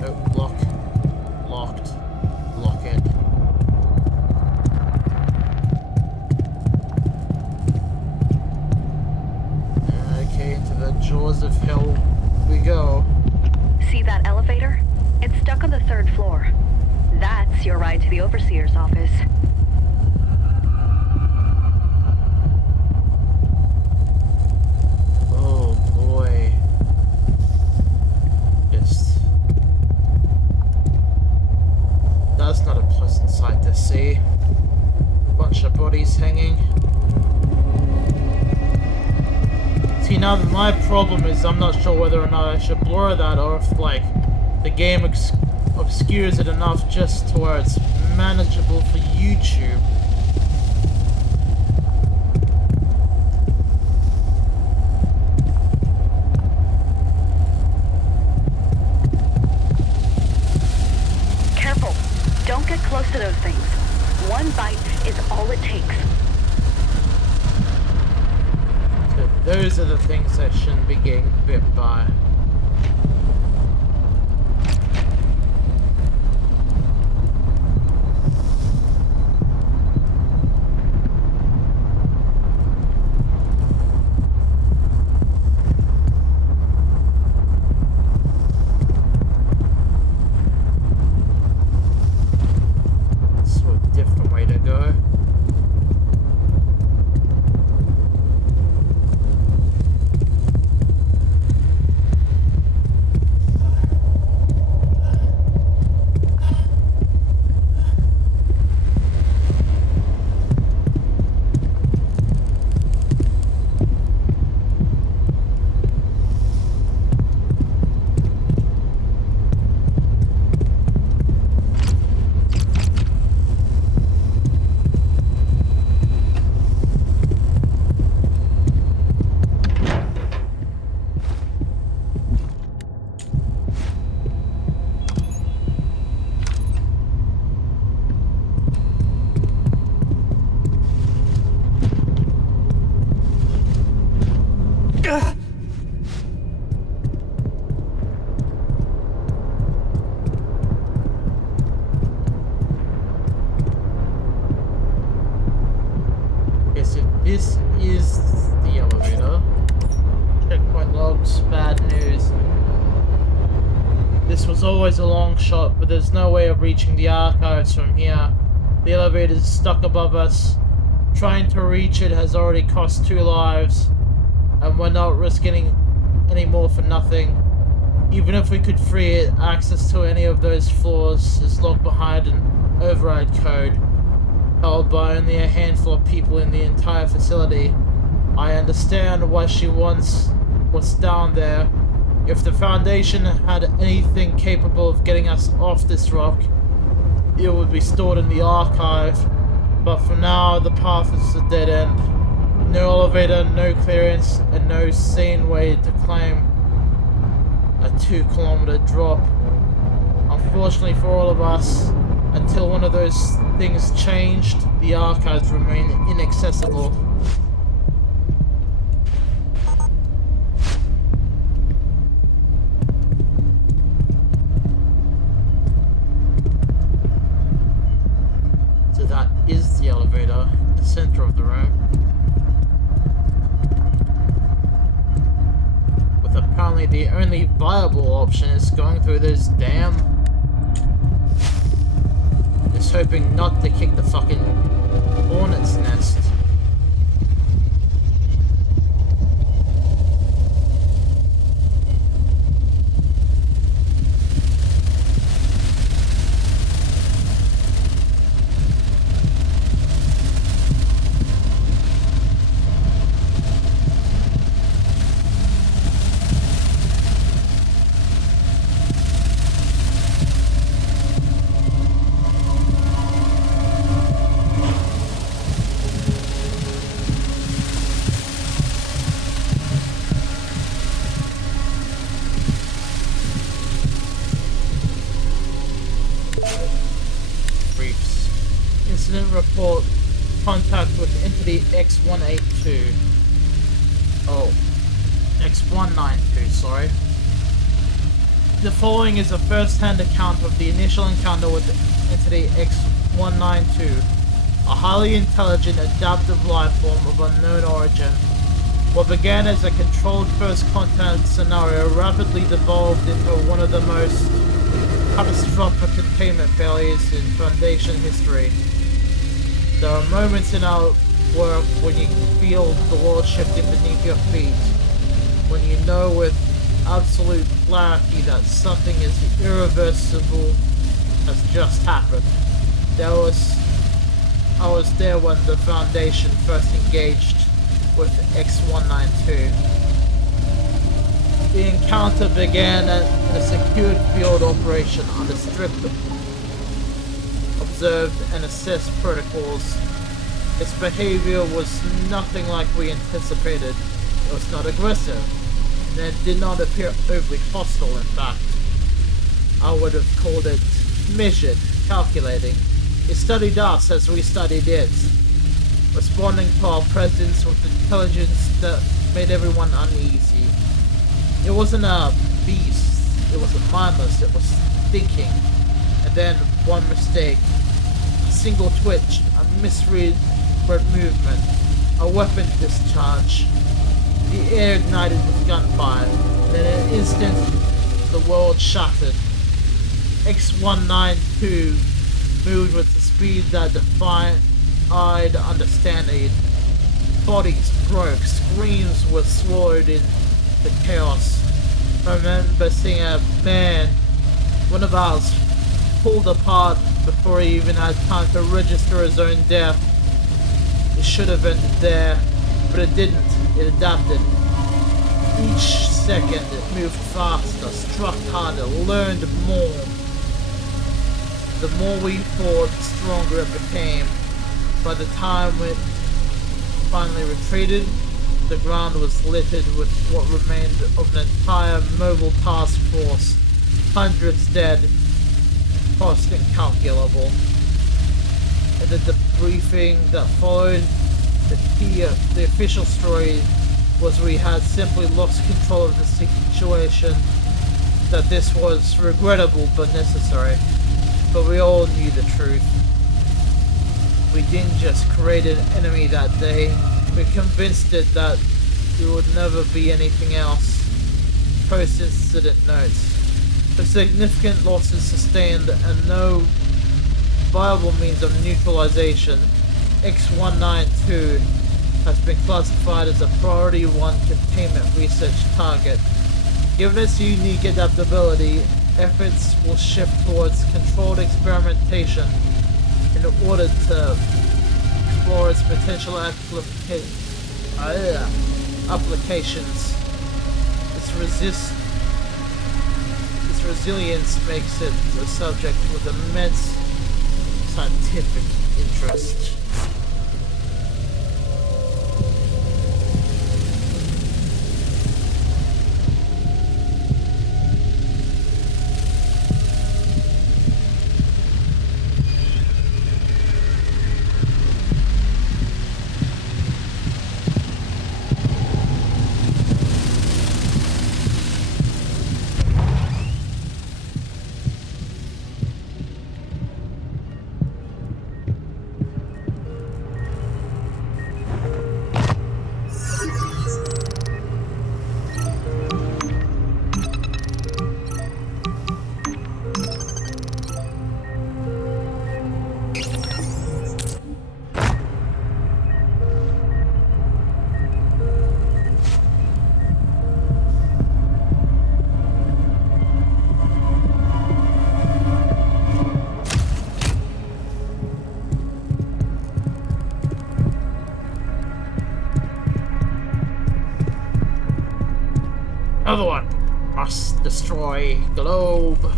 Oh, locked. Lock it. Okay, into the jaws of hell we go. See that elevator? It's stuck on the 3rd floor. That's your ride to the Overseer's office. Oh boy. Just... That's not a pleasant sight to see. Bunch of bodies hanging. See, now my problem is I'm not sure whether or not I should blur that or if, like, the game obscures it enough just to where it's manageable for YouTube. Careful. Don't get close to those things. One bite is all it takes. So those are the things that shouldn't be getting bit by. This is the elevator. Checkpoint logs, bad news. This was always a long shot, but there's no way of reaching the archives from here. The elevator is stuck above us. Trying to reach it has already cost 2 lives, and we're not risking any more for nothing. Even if we could free it, access to any of those floors is locked behind an override code held by only a handful of people in the entire facility. I understand why she wants what's down there. If the Foundation had anything capable of getting us off this rock, it would be stored in the archive. But for now, the path is a dead end. No elevator, no clearance, and no sane way to climb a 2-kilometer drop. Unfortunately for all of us, until one of those things changed, the archives remain inaccessible. So that is the elevator, the center of the room. With apparently the only viable option is going through this damn... Just hoping not to kick the fucking Hornet's nest. Incident report. Contact with entity X182. Oh. X192, sorry. The following is a first-hand account of the initial encounter with entity X192, a highly intelligent, adaptive life form of unknown origin. What began as a controlled first contact scenario rapidly devolved into one of the most catastrophic containment failures in Foundation history. There are moments in our work when you feel the world shifting beneath your feet, when you know with absolute clarity that something as irreversible has just happened. I was there when the Foundation first engaged with X192. The encounter began in a secured field operation under strict observed and assessed protocols. Its behavior was nothing like we anticipated. It was not aggressive, and it did not appear overly hostile. In fact, I would have called it measured, calculating. It studied us as we studied it, responding to our presence with intelligence that made everyone uneasy. It wasn't a beast, it wasn't mindless, it was thinking. And then one mistake, a single twitch, a misread movement, a weapon discharge. The air ignited with gunfire, and in an instant, the world shattered. X192 moved with the speed that defied understanding. Bodies broke, screams were swallowed in the chaos. I remember seeing a man, one of ours, pulled apart before he even had time to register his own death. It should have ended there, but it didn't. It adapted. Each second it moved faster, struck harder, learned more. The more we fought, the stronger it became. By the time it finally retreated, the ground was littered with what remained of an entire mobile task force. Hundreds dead, cost incalculable. In the debriefing that followed, the official story was we had simply lost control of the situation, that this was regrettable but necessary. But we all knew the truth. We didn't just create an enemy that day, we convinced it that there would never be anything else. Post-incident notes. With significant losses sustained and no viable means of neutralization, X192 has been classified as a Priority 1 containment research target. Given its unique adaptability, efforts will shift towards controlled experimentation in order to explore its potential applications. Its resilience makes it a subject with immense scientific interest. Another one. Must destroy globe.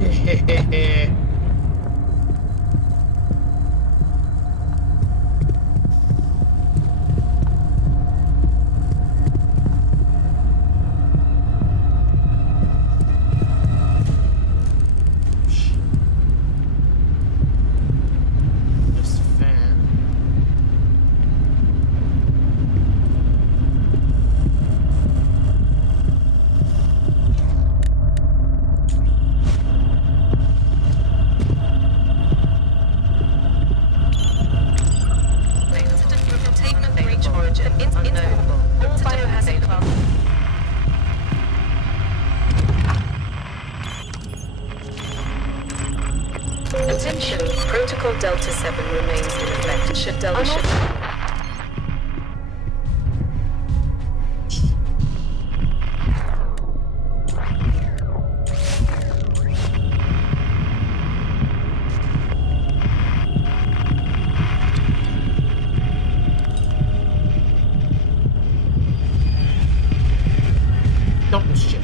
Hehehe. Attention, Protocol Delta 7 remains in effect. Should Delta Double shit.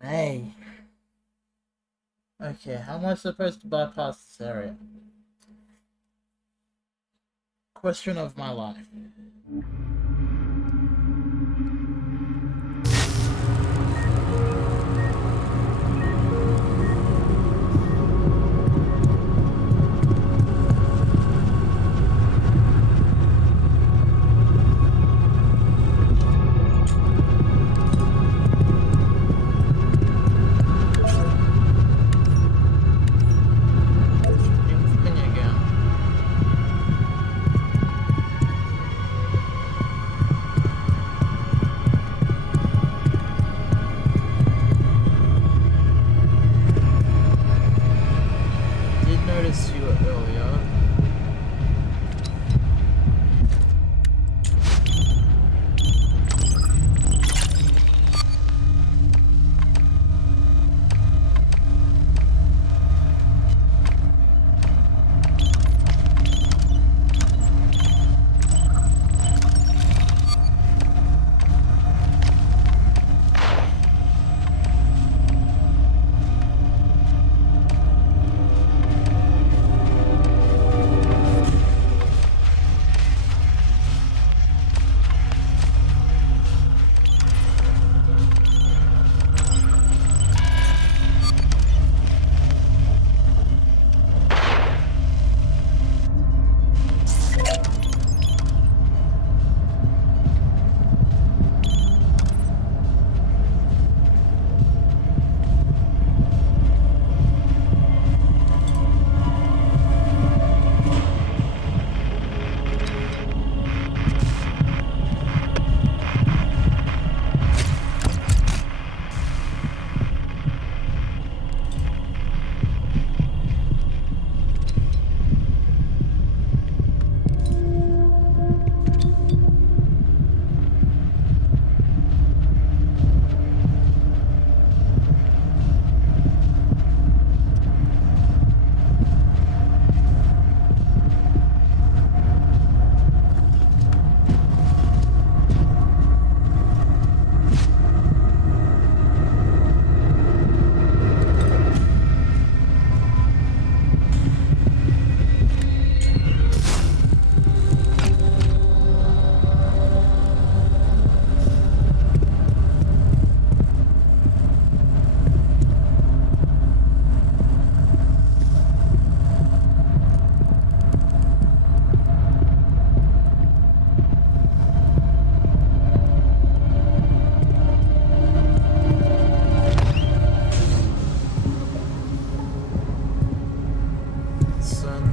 Hey. Okay, how am I supposed to bypass this area? Question of my life. Same thing again.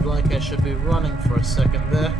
sounded like I should be running for a second there.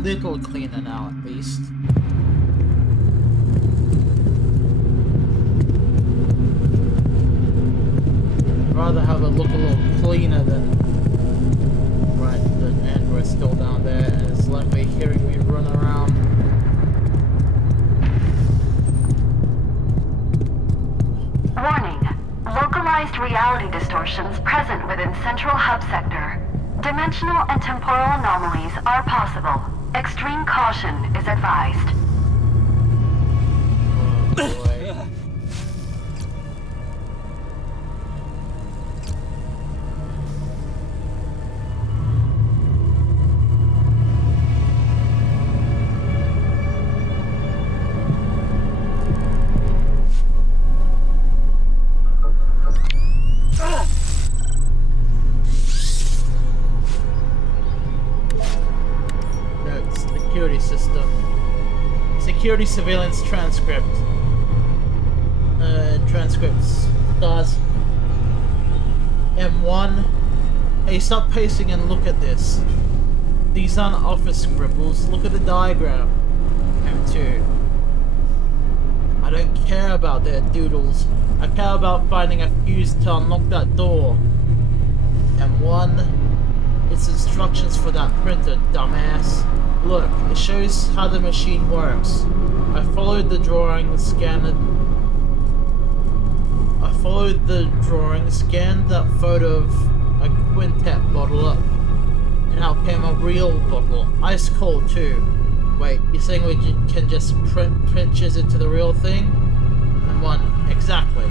Little cleaner now, at least. I'd rather have it look a little cleaner than right. The android's still down there, and it's likely hearing me run around. Warning: localized reality distortions present within Central Hub Sector. Dimensional and temporal anomalies are possible. Extreme caution is advised. Oh, boy. Security surveillance transcript. Transcripts. Stars. M1. Hey, stop pacing and look at this. These aren't office scribbles. Look at the diagram. M2. I don't care about their doodles. I care about finding a fuse to unlock that door. M1. It's instructions for that printer, dumbass. Look, it shows how the machine works. I followed the drawing, scanned that photo of a quintet bottle up, and out came a real bottle. Ice cold too. Wait, you're saying we can just print pictures into the real thing? And one, exactly.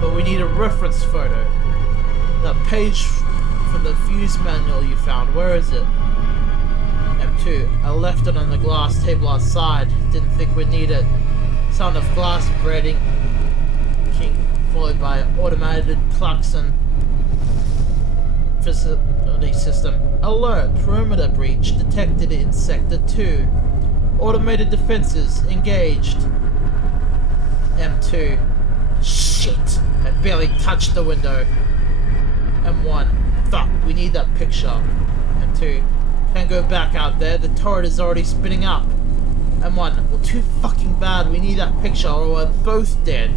But we need a reference photo. That page from the fuse manual you found, where is it? M2. I left it on the glass table outside. Didn't think we'd need it. Sound of glass breaking, followed by automated klaxon. Facility system. Alert! Perimeter breach detected in Sector 2. Automated defenses engaged. M2. Shit! I barely touched the window. M1. Fuck, we need that picture. M2. Can't go back out there, the turret is already spinning up. M1, well, too fucking bad, we need that picture or we're both dead.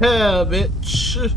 Yeah, bitch.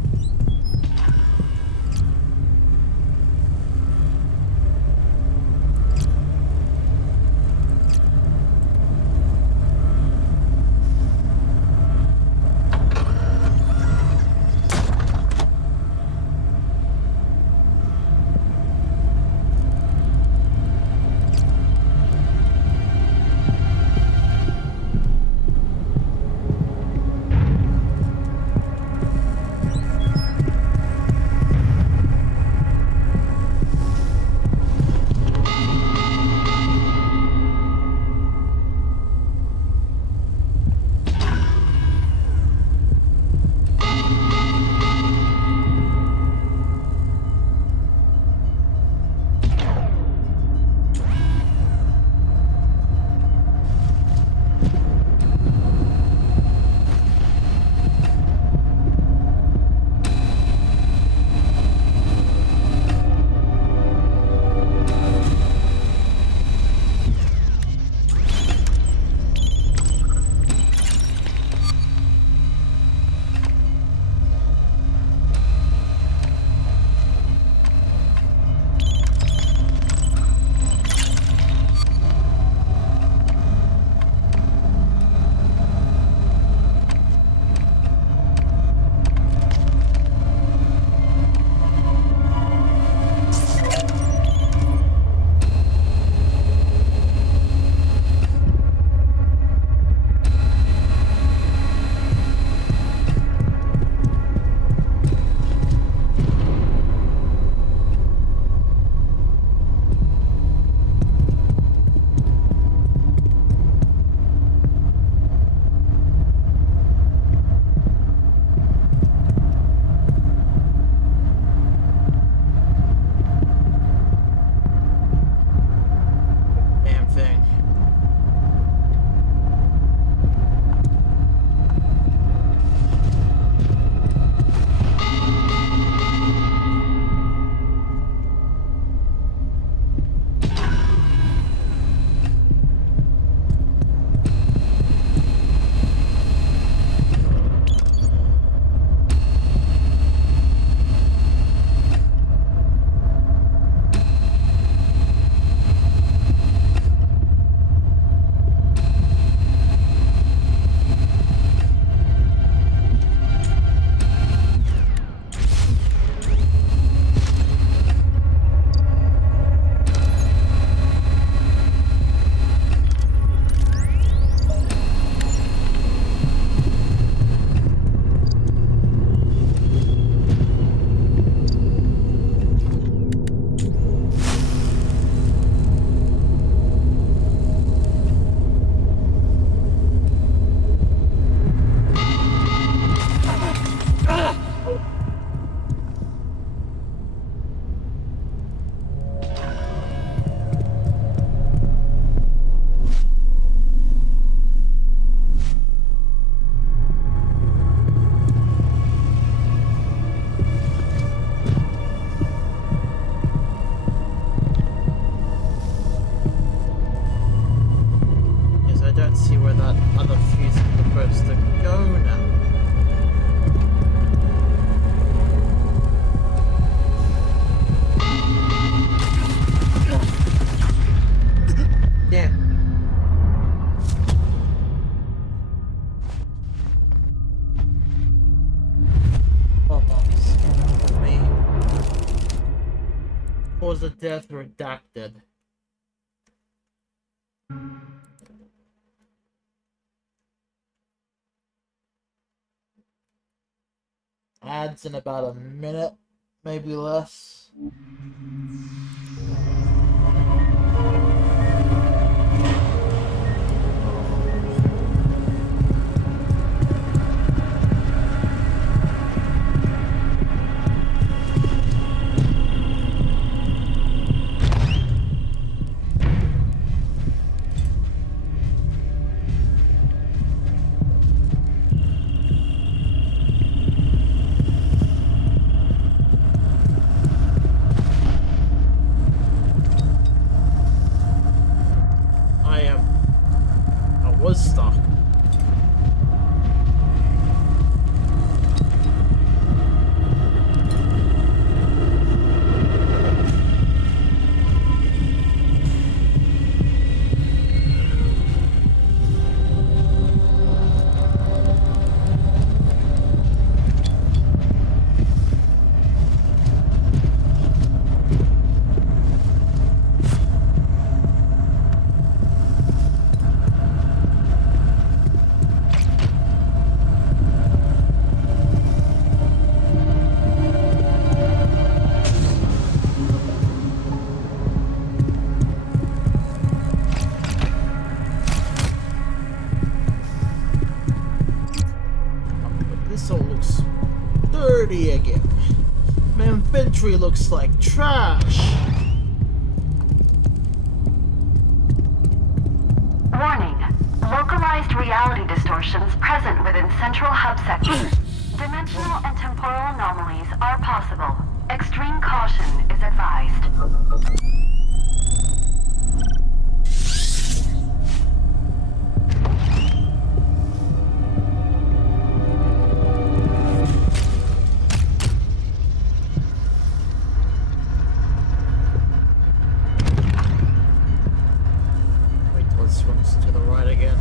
Damn thing. I don't see where that other fuse is supposed to go now. Damn. Oh, me. Cause of death redacted. Ads in about a minute, maybe less. dirty again. My inventory looks like trash. Warning. Localized reality distortions present within central hub sector. Dimensional and temporal anomalies are possible. Extreme caution is advised. Wait till it swings to the right again.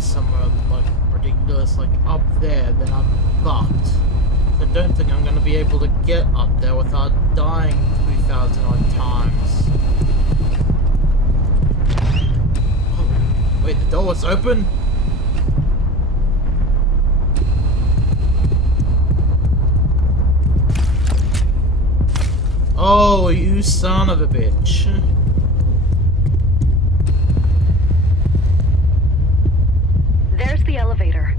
Somewhere like ridiculous, like up there, then I'm fucked. I don't think I'm gonna be able to get up there without dying 3,000 odd times. Oh, wait, the door was open? Oh, you son of a bitch. There's the elevator.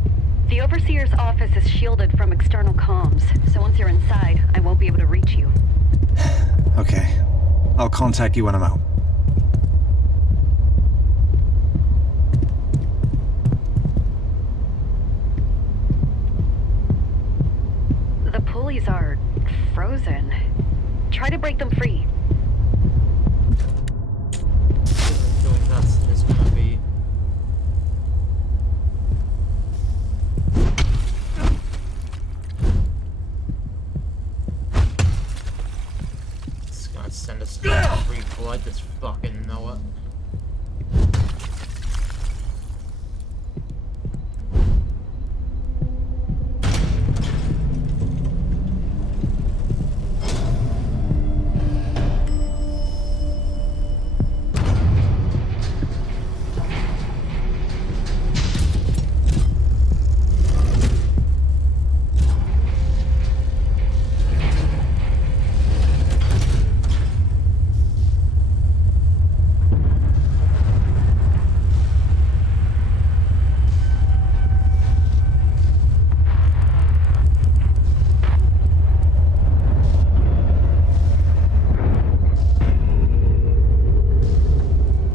The Overseer's office is shielded from external comms, so once you're inside, I won't be able to reach you. Okay. I'll contact you when I'm out. The pulleys are frozen. Try to break them free. Doing that's just gonna be. It's gonna send us free pull. I just fucking know it.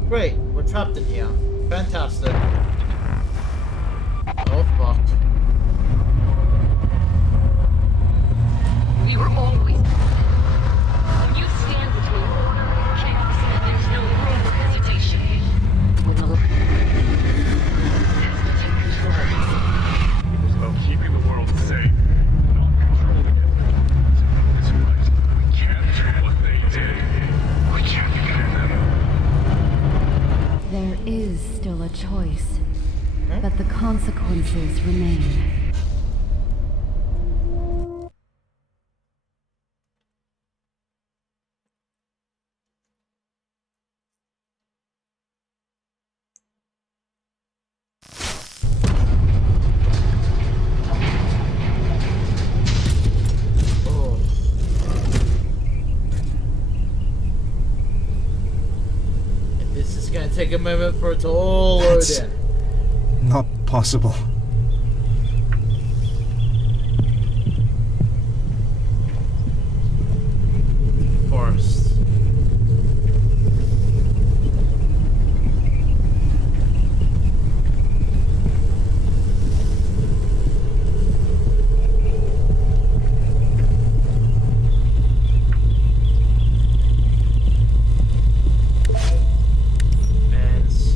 Great, we're trapped in here. Fantastic. Oh fuck. We were always. When you stand between order and chaos, there's no room for hesitation. When the light has to take control. It was about keeping the world safe, not controlling it. It's right. We can't do what they did. We can't forget them. There is still a choice, but the consequences remain. Oh. This is gonna take a moment for it to all load That's in. not possible. Forest. Vents.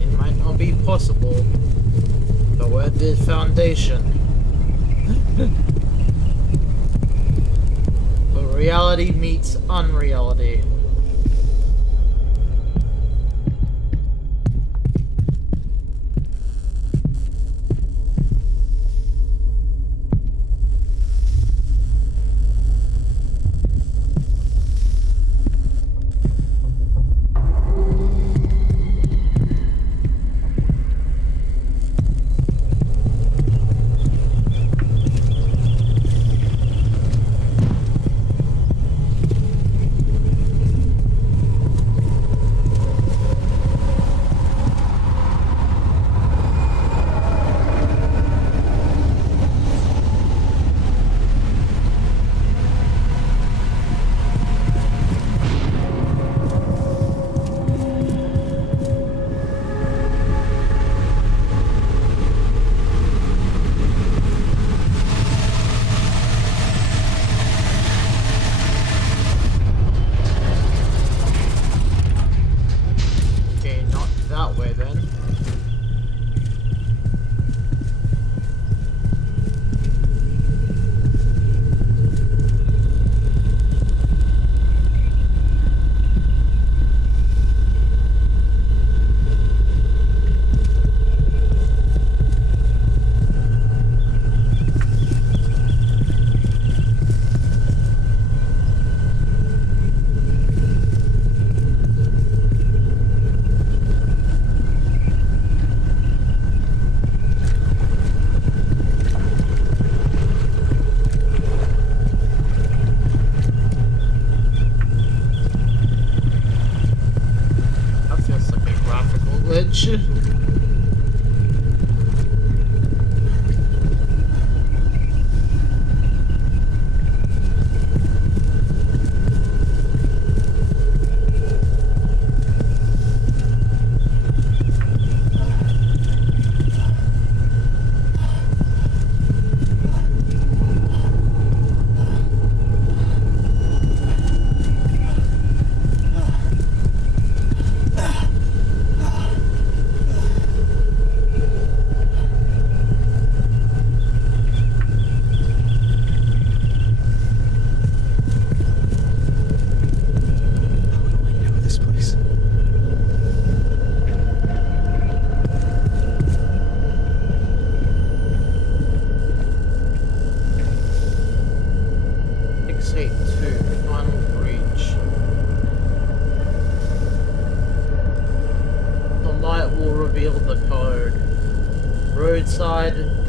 It might not be possible, but we're the foundation. But reality meets unreality.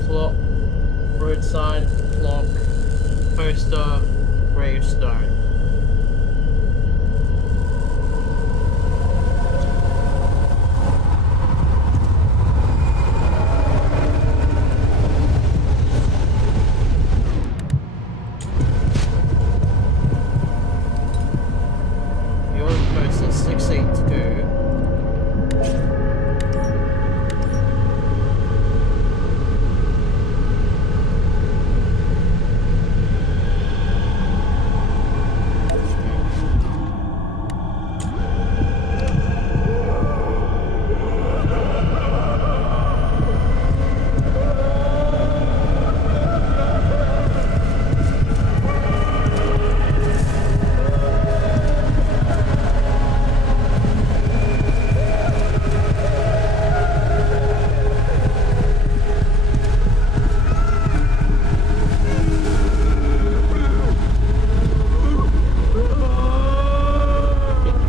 clock, roadside clock, poster, gravestone. The order poster 682.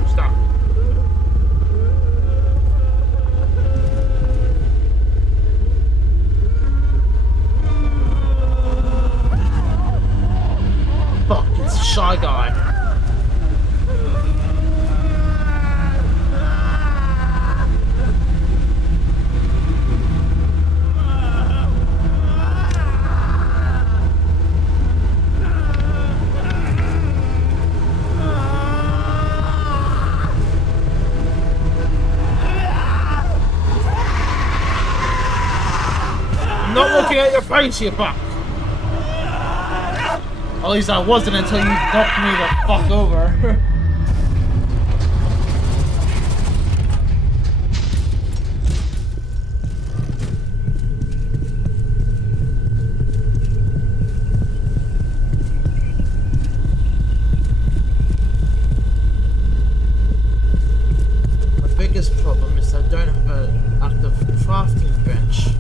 Stop. Fuck, it's a Shy Guy. I'm not looking at your face, you fuck. At least I wasn't until you knocked me the fuck over. My biggest problem is I don't have an active crafting bench.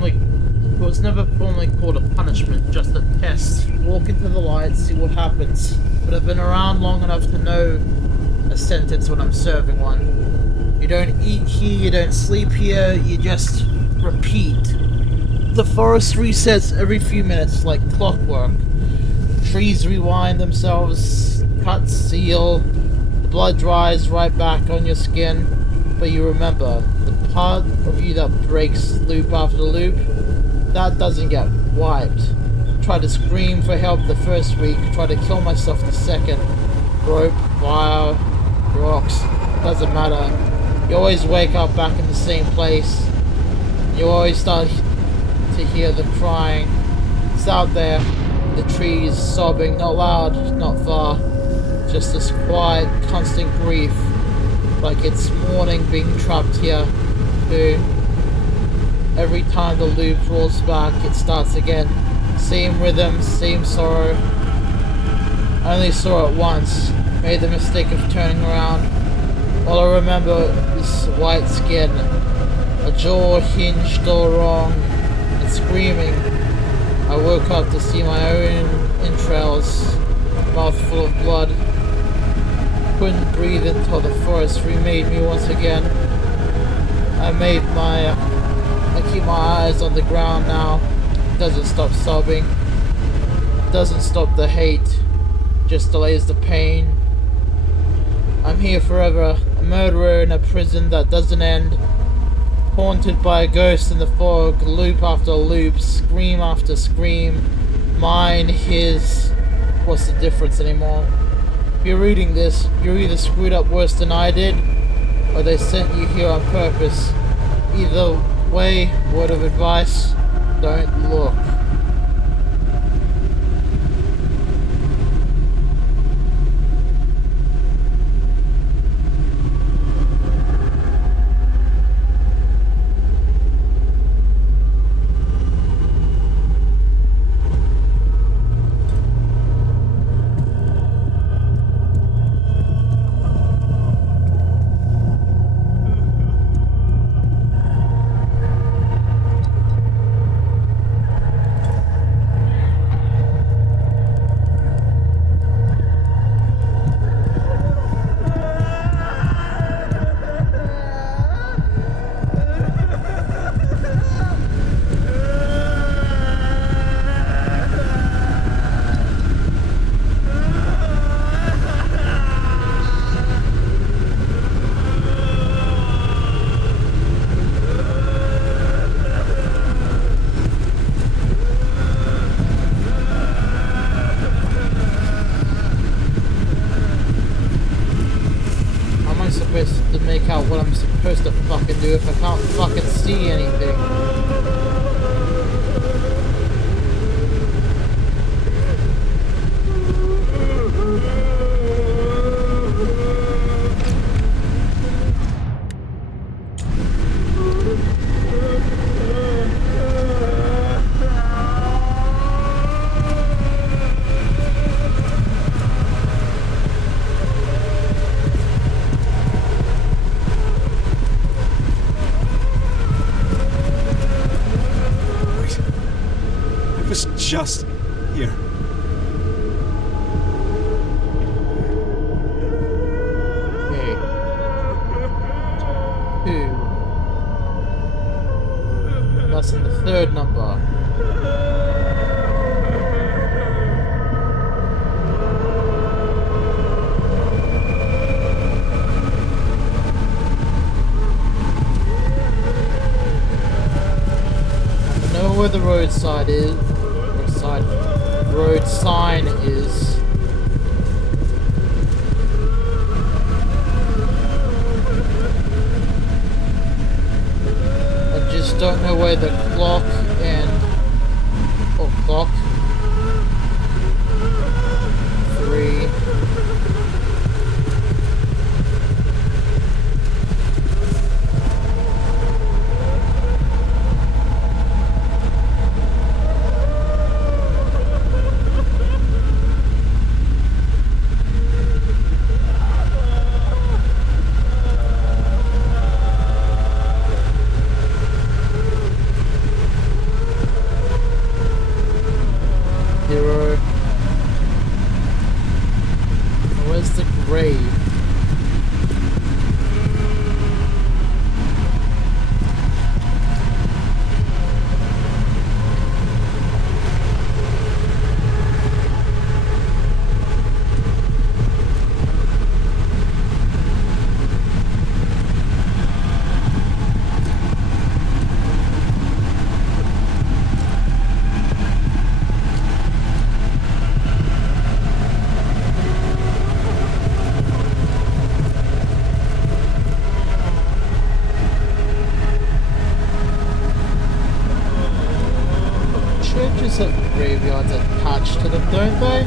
It was never formally called a punishment, just a test. Walk into the light, see what happens. But I've been around long enough to know a sentence when I'm serving one. You don't eat here, you don't sleep here, you just repeat. The forest resets every few minutes like clockwork. Trees rewind themselves, cuts seal, the blood dries right back on your skin. But you remember, the part of you that breaks loop after loop, that doesn't get wiped. Try to scream for help the first week, try to kill myself the second. Rope, wire, rocks, doesn't matter. You always wake up back in the same place. You always start to hear the crying. It's out there, the trees sobbing, not loud, not far. Just this quiet, constant grief. Like it's morning being trapped here, too. Every time the loop rolls back, it starts again. Same rhythm, same sorrow. I only saw it once. Made the mistake of turning around. All I remember is white skin. A jaw hinged all wrong. And screaming. I woke up to see my own entrails. Mouth full of blood. Couldn't breathe until the forest remade me once again. I keep my eyes on the ground now. Doesn't stop sobbing. Doesn't stop the hate. Just delays the pain. I'm here forever, a murderer in a prison that doesn't end. Haunted by a ghost in the fog, loop after loop, scream after scream. Mine, his. What's the difference anymore? If you're reading this, you're either screwed up worse than I did, or they sent you here on purpose. Either way, word of advice, don't look. To make out what I'm supposed to fucking do if I can't fucking see anything. Just here. Okay. 2. That's in the third number. I know where the roadside is. Road sign is. I just don't know where the clock and clock 3. Where's the grave? Churches have graveyards attached to them, don't they?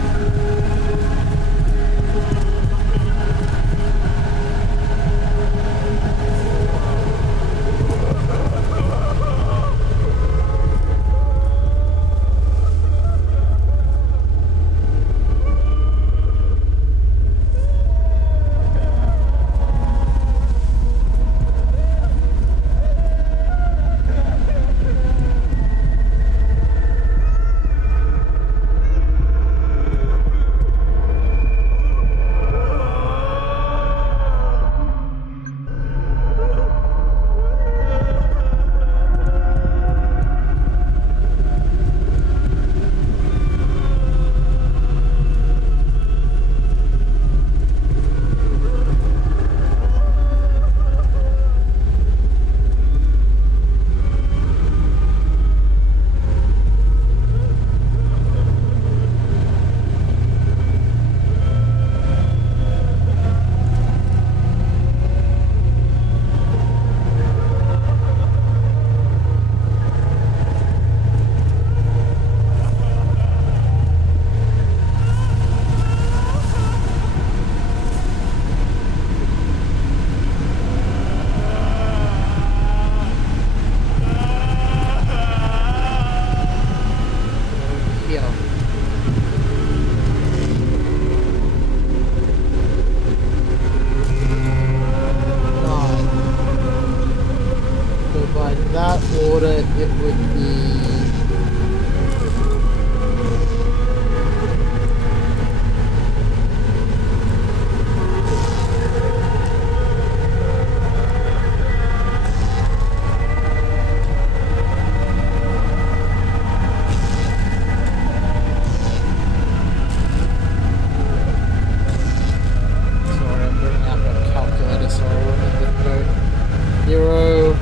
order, it would be... Sorry, I'm bringing out my calculator so I remember the code. 0...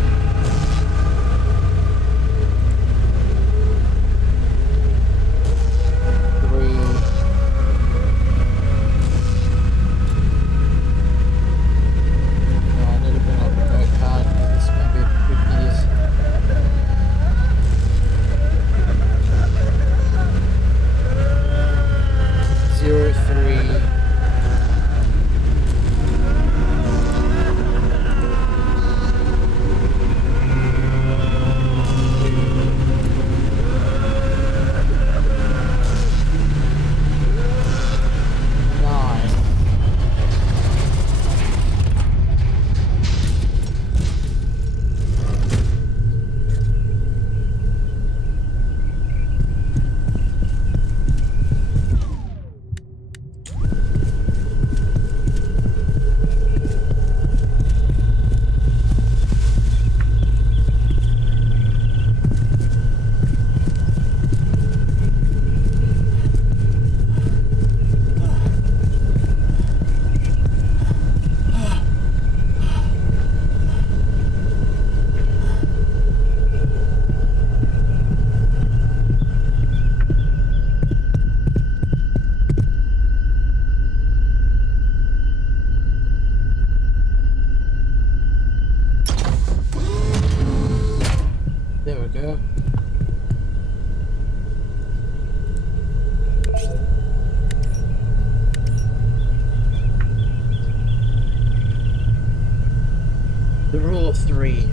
3.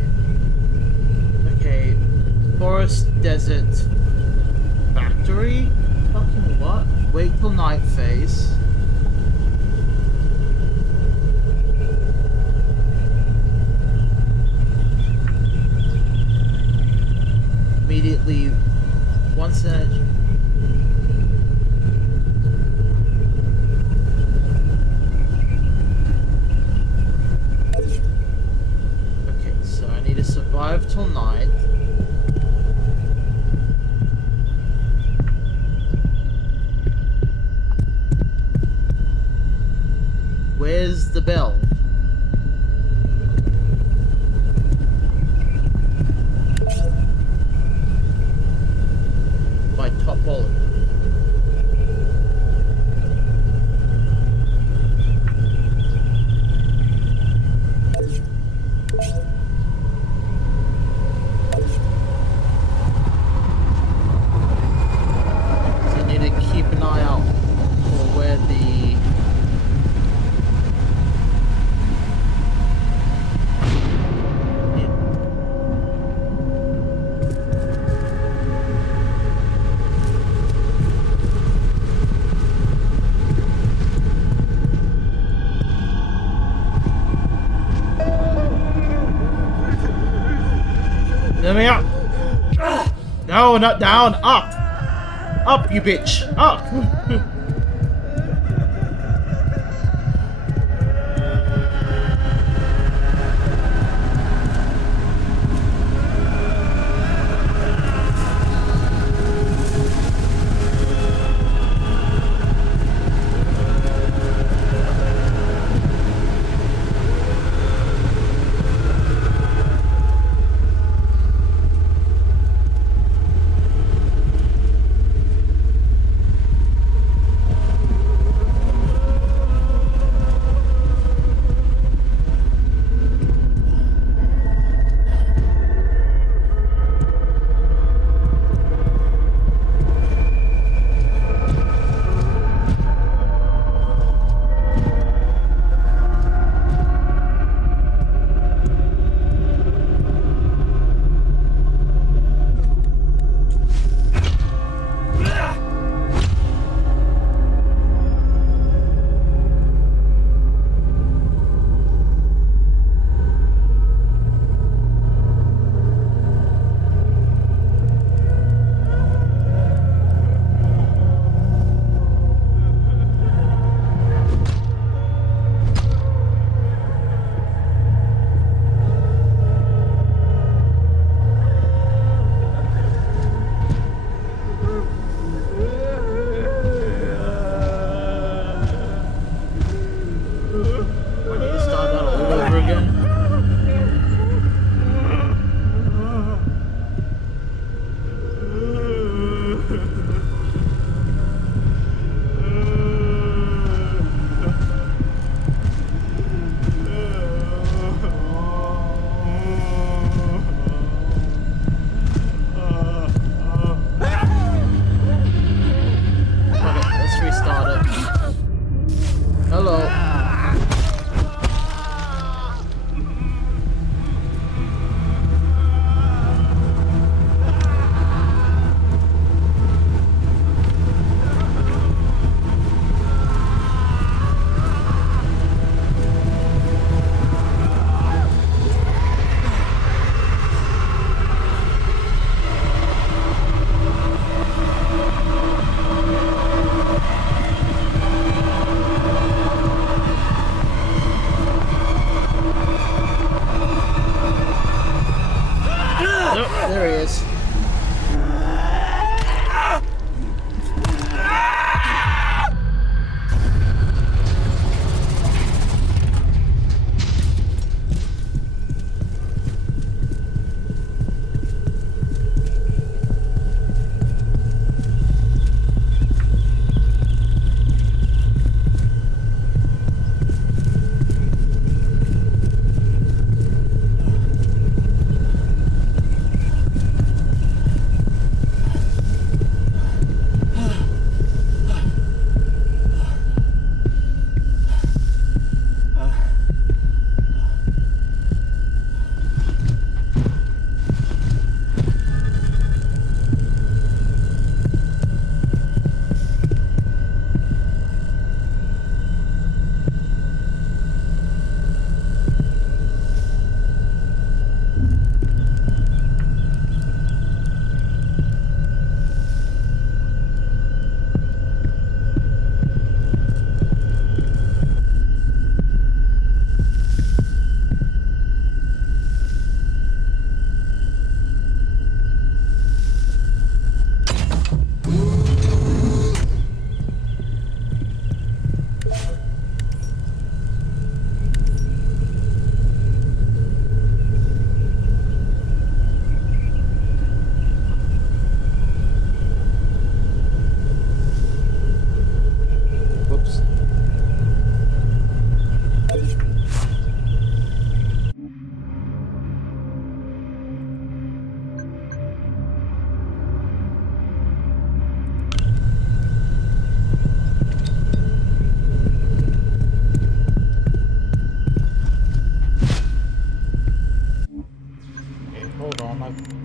Okay. Forest Desert Factory? Fucking what? Wait till night phase. Immediately once energy. Survive till night. Where's the bell? By Top Olive. Let me up! No, not down! Up! Up, you bitch! Up!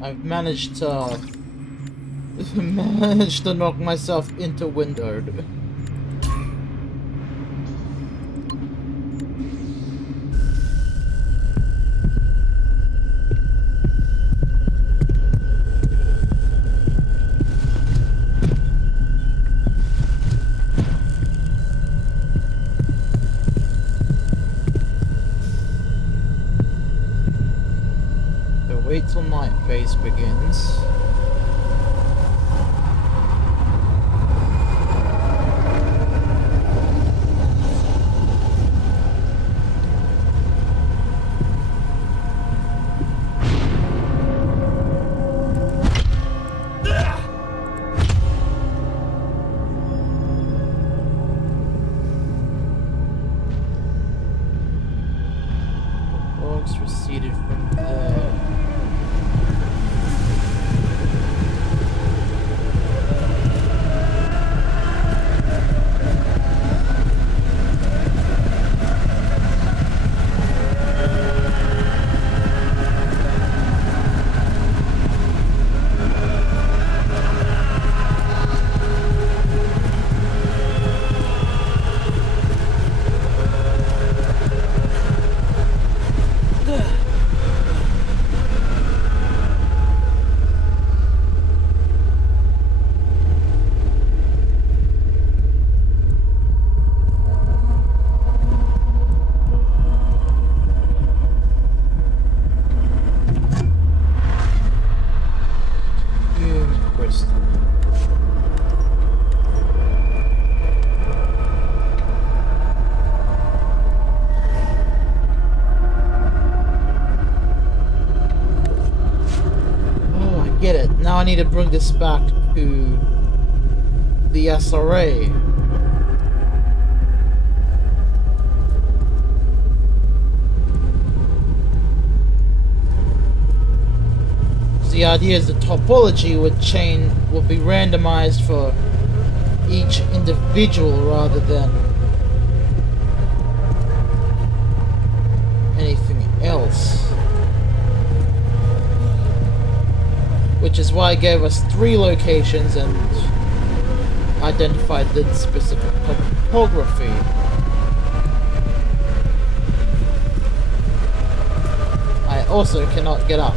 I've managed to knock myself into windowed. Wait till night phase begins. Logs receded from there. Get it. Now I need to bring this back to the SRA. The idea is the topology would be randomized for each individual rather than anything else. Which is why it gave us 3 locations and identified the specific topography. I also cannot get up.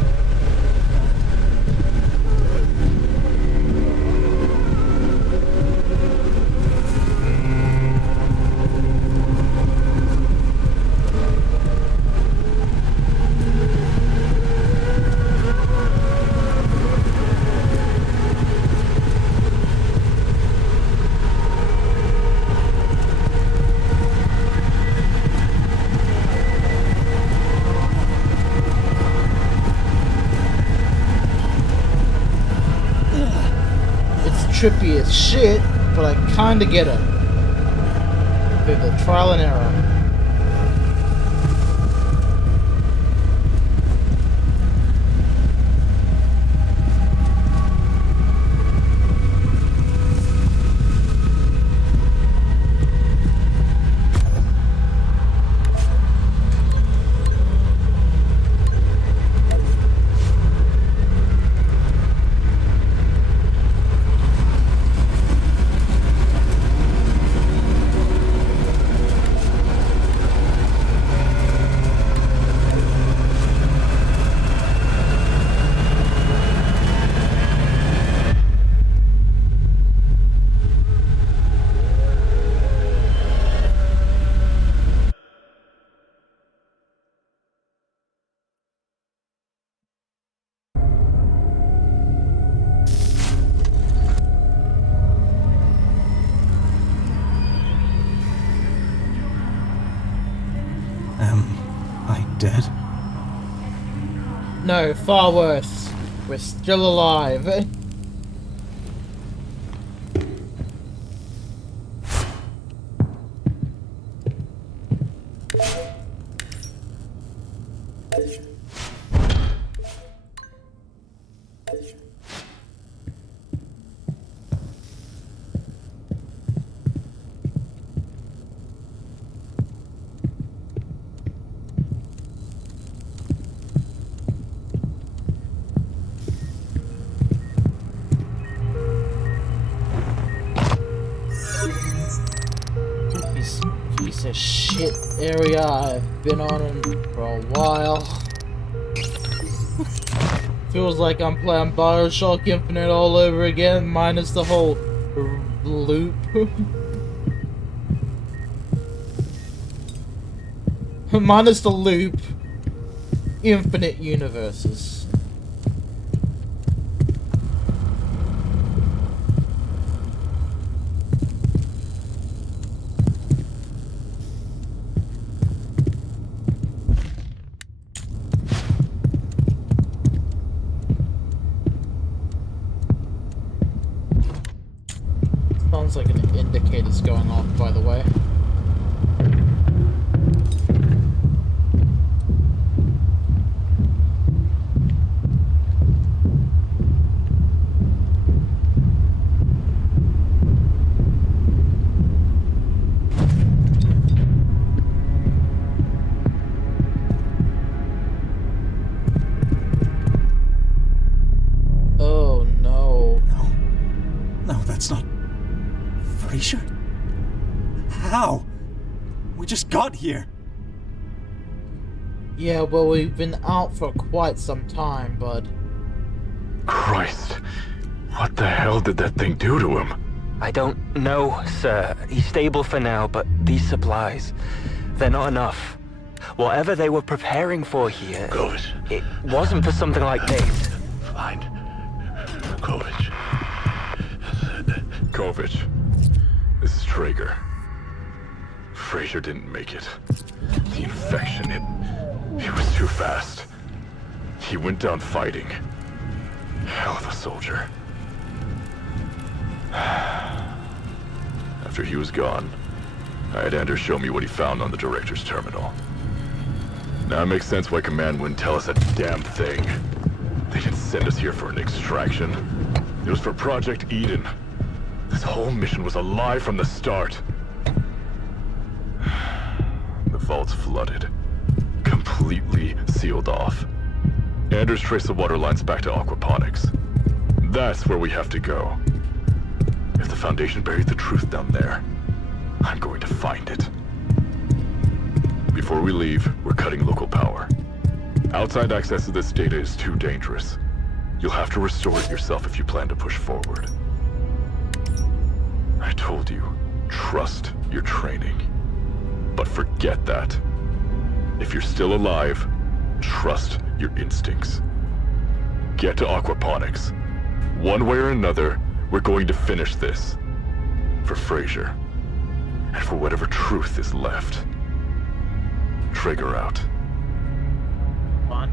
Trippy as shit, but I kinda get it. Through the trial and error. Dead? No, far worse. We're still alive. area I've been on for a while. Feels like I'm playing Bioshock Infinite all over again, minus the whole loop. Minus the loop. Infinite universes. Sounds like an indicator's going off, by the way. Oh no. No, that's not... Fraser? How? We just got here. Yeah, well, we've been out for quite some time, bud. Christ. What the hell did that thing do to him? I don't know, sir. He's stable for now, but these supplies, they're not enough. Whatever they were preparing for here, it wasn't for something like this. Find Kovich. Kovich. This is Traeger. Fraser didn't make it. The infection, it was too fast. He went down fighting. Hell of a soldier. After he was gone, I had Anders show me what he found on the director's terminal. Now it makes sense why Command wouldn't tell us a damn thing. They didn't send us here for an extraction. It was for Project Eden. This whole mission was a lie from the start. The vault's flooded. Completely sealed off. Anders traced the water lines back to aquaponics. That's where we have to go. If the Foundation buried the truth down there, I'm going to find it. Before we leave, we're cutting local power. Outside access to this data is too dangerous. You'll have to restore it yourself if you plan to push forward. I told you, trust your training. But forget that. If you're still alive, trust your instincts. Get to aquaponics. One way or another, we're going to finish this. For Fraser. And for whatever truth is left. Trigger out. On.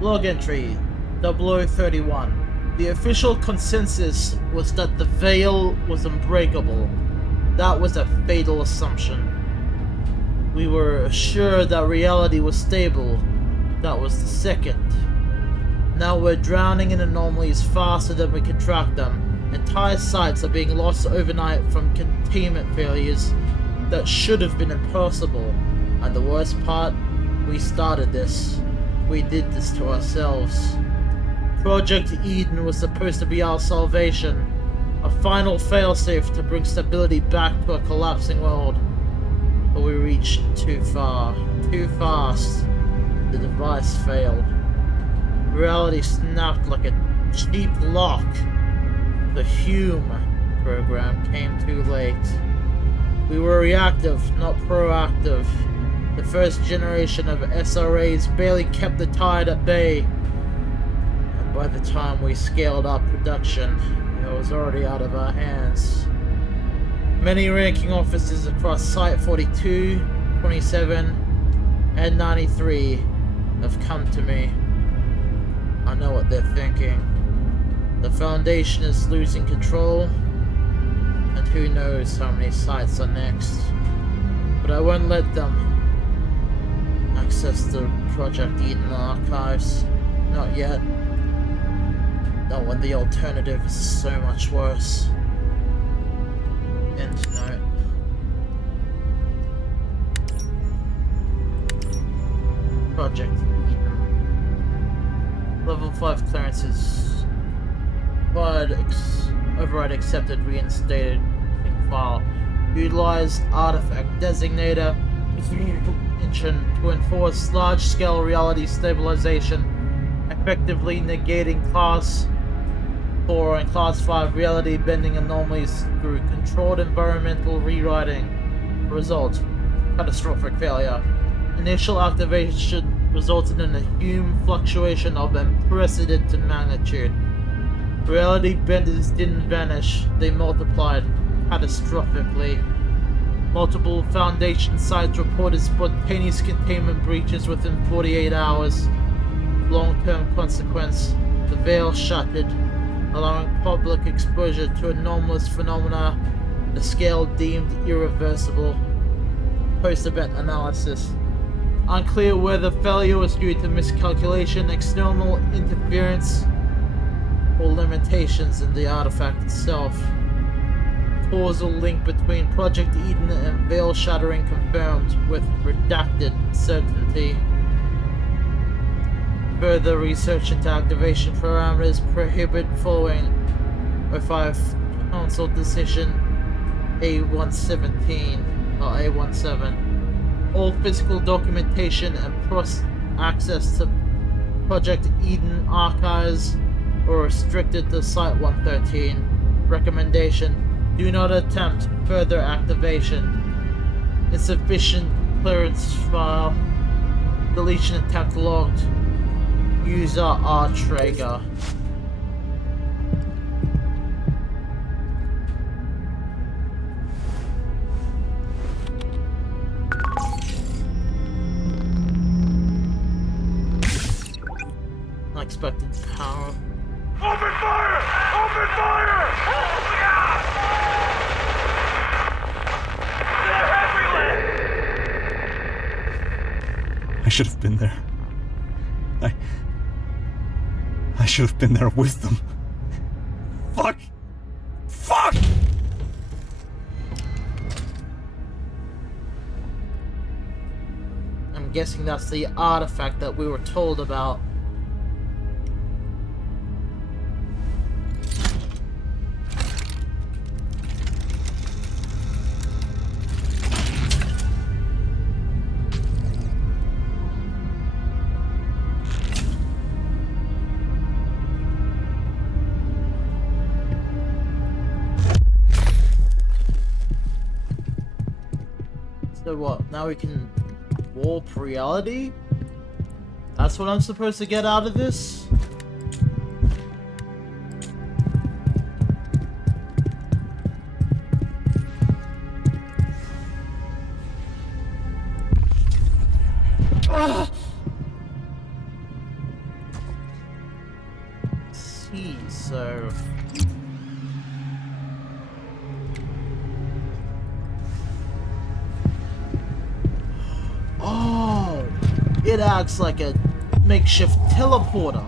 Log entry 0031. The official consensus was that the veil was unbreakable. That was a fatal assumption. We were assured that reality was stable. That was the second. Now we're drowning in anomalies faster than we can track them. Entire sites are being lost overnight from containment failures that should have been impossible. And the worst part, we started this. We did this to ourselves. Project Eden was supposed to be our salvation. A final failsafe to bring stability back to a collapsing world. But we reached too far, too fast. The device failed. Reality snapped like a cheap lock. The Hume program came too late. We were reactive, not proactive. The first generation of SRAs barely kept the tide at bay. And by the time we scaled up production, it was already out of our hands. Many ranking officers across Site 42, 27, and 93 have come to me. I know what they're thinking. The Foundation is losing control, and who knows how many sites are next. But I won't let them access the Project Eden archives. Not yet. Not when the alternative is so much worse. End note. Project Eden. Level 5 clearances. Override accepted, reinstated. File. Utilize artifact designator. to enforce large-scale reality stabilization, effectively negating Class 4 and Class 5 reality-bending anomalies through controlled environmental rewriting. Result: catastrophic failure. Initial activation resulted in a Hume fluctuation of unprecedented magnitude. Reality benders didn't vanish, they multiplied catastrophically. Multiple Foundation sites reported spontaneous containment breaches within 48 hours. Long-term consequence: the veil shattered, allowing public exposure to anomalous phenomena at a scale deemed irreversible. Post-event analysis: unclear whether failure was due to miscalculation, external interference, or limitations in the artifact itself. Causal link between Project Eden and veil shattering confirmed with redacted certainty. Further research into activation parameters prohibit following 05 Council Decision A117 or A17. All physical documentation and access to Project Eden archives were restricted to Site-113. Recommendation: do not attempt further activation. Insufficient clearance file. Deletion attempt logged. User R. Traeger. Unexpected power. Open fire! Open fire! Look out! They're everywhere! I should have been there. I should have been there with them. Fuck! Fuck! I'm guessing that's the artifact that we were told about. So what, now we can warp reality? That's what I'm supposed to get out of this? See, so... Oh, it acts like a makeshift teleporter.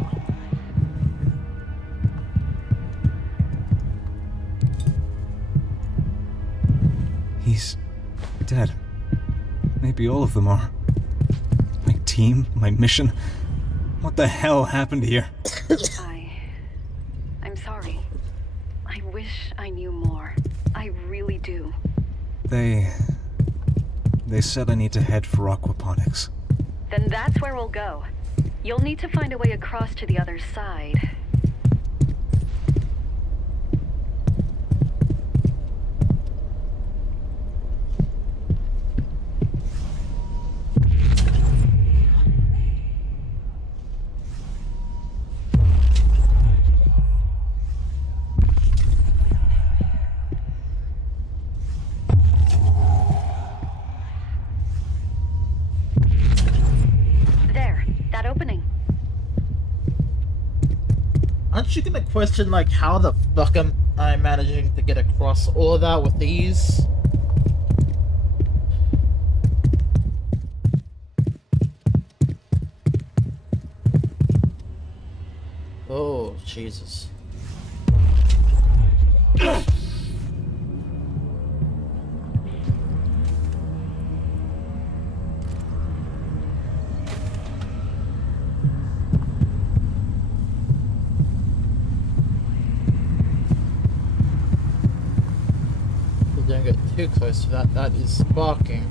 He's dead. Maybe all of them are. My team, my mission. What the hell happened here? I'm sorry. I wish I knew more. I really do. They said I need to head for aquaponics. Then that's where we'll go. You'll need to find a way across to the other side. Aren't you gonna question, like, how the fuck am I managing to get across all of that with these? Oh, Jesus. Don't get too close to that. That is sparking.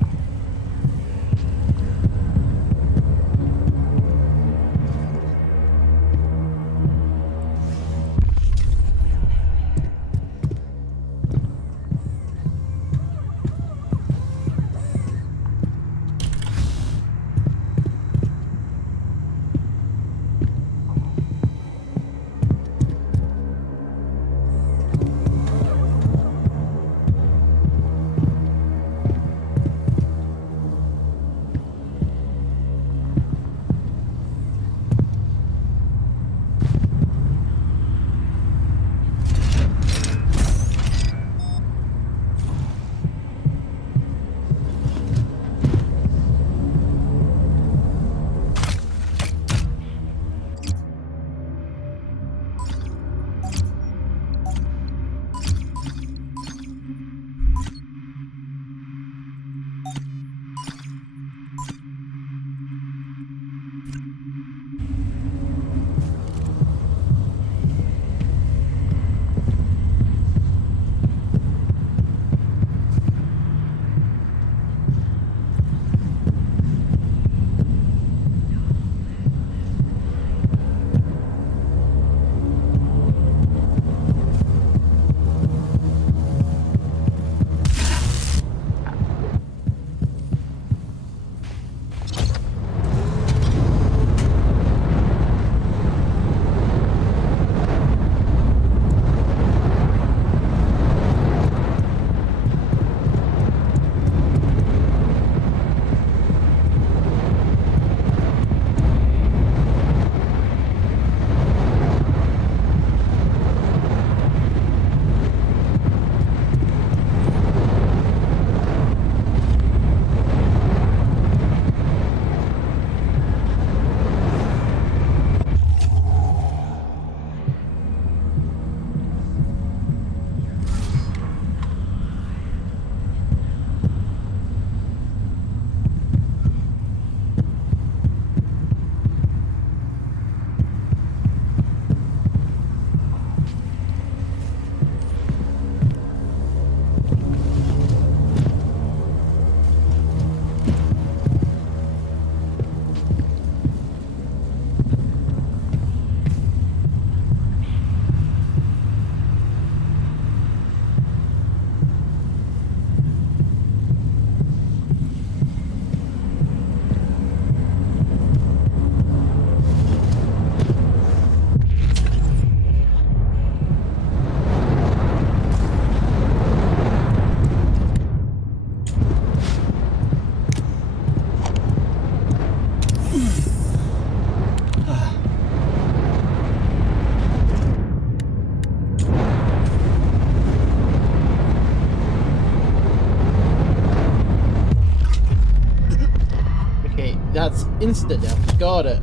that's insta-death. Got it.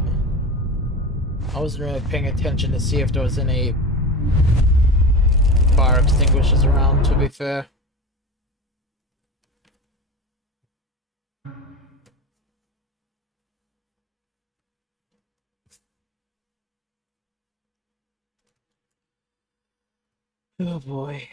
I wasn't really paying attention to see if there was any fire extinguishers around, to be fair. Oh boy.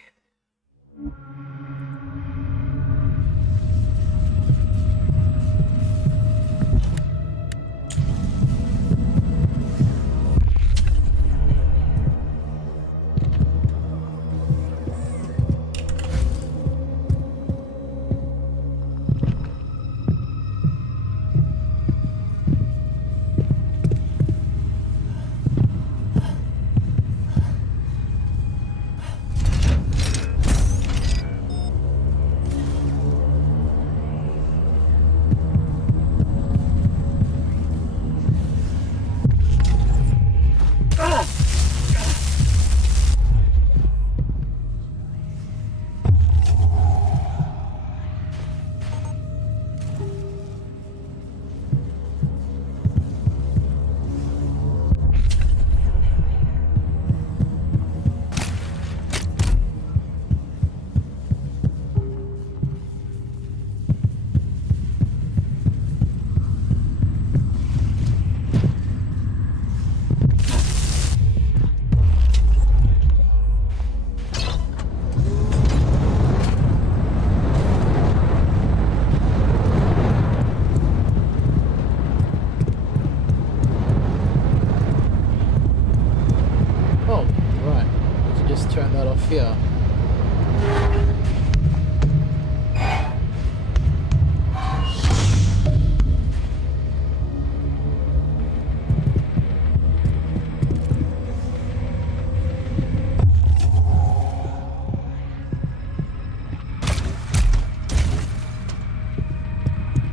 Here.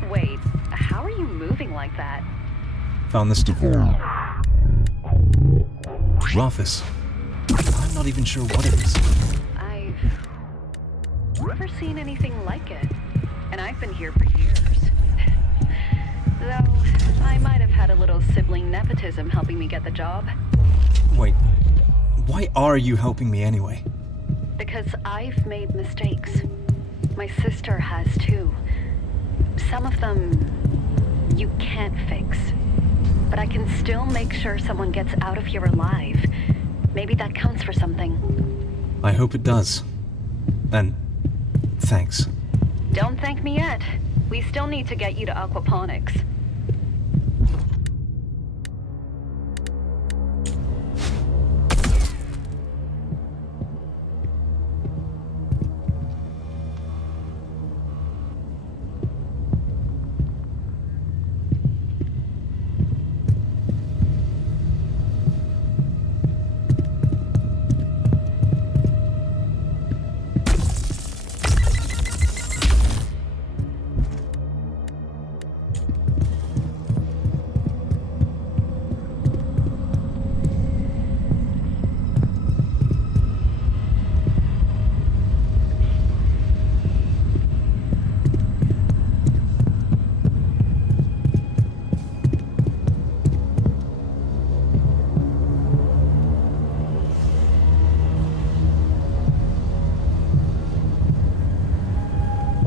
Wait, how are you moving like that? Found this office. I'm not even sure what it is. I've never seen anything like it, and I've been here for years. Though, I might have had a little sibling nepotism helping me get the job. Wait, why are you helping me anyway? Because I've made mistakes. My sister has too. Some of them you can't fix. But I can still make sure someone gets out of here alive. Maybe that counts for something. I hope it does. And thanks. Don't thank me yet. We still need to get you to aquaponics.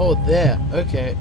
Oh, there. Okay.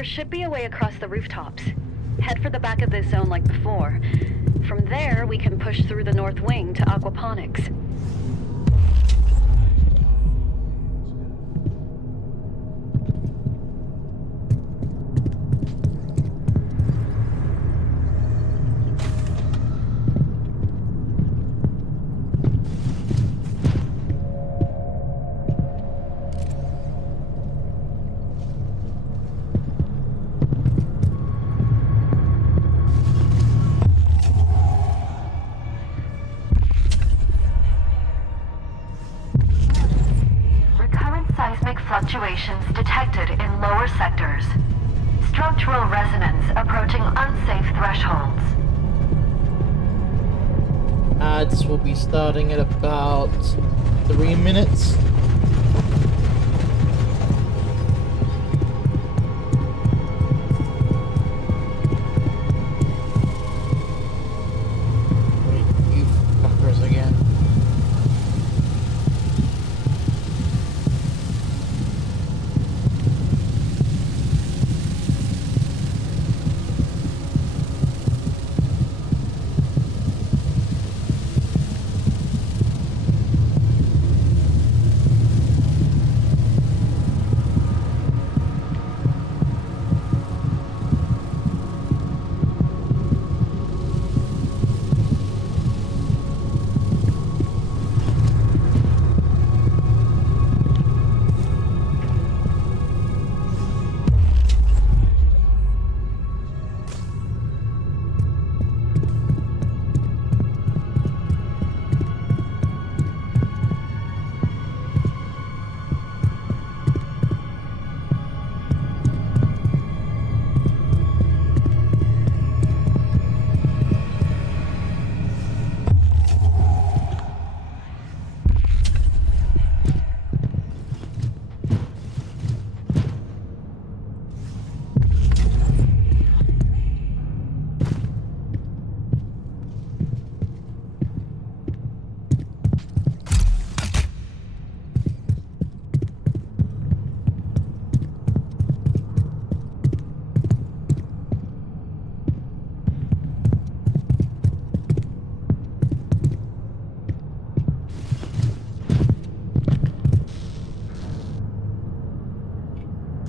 There should be a way across the rooftops. Head for the back of this zone like before. From there, we can push through the north wing to aquaponics. Fluctuations detected in lower sectors. Structural resonance approaching unsafe thresholds. Ads will be starting at about 3 minutes. Wait, you fuckers again.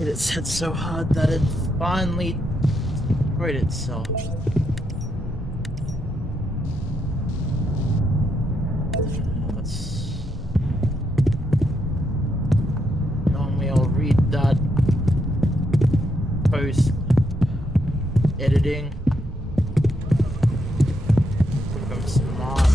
It's hit so hard that it finally destroyed itself. Normally I'll read that post editing. I'm smart.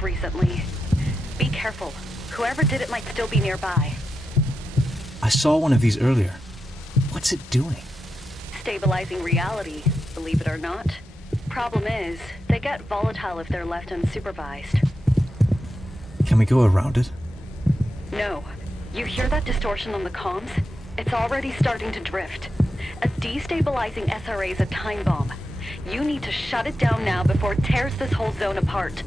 Recently. Be careful. Whoever did it might still be nearby. I saw one of these earlier. What's it doing? Stabilizing reality, believe it or not. Problem is, they get volatile if they're left unsupervised. Can we go around it? No. You hear that distortion on the comms? It's already starting to drift. A destabilizing SRA is a time bomb. You need to shut it down now before it tears this whole zone apart.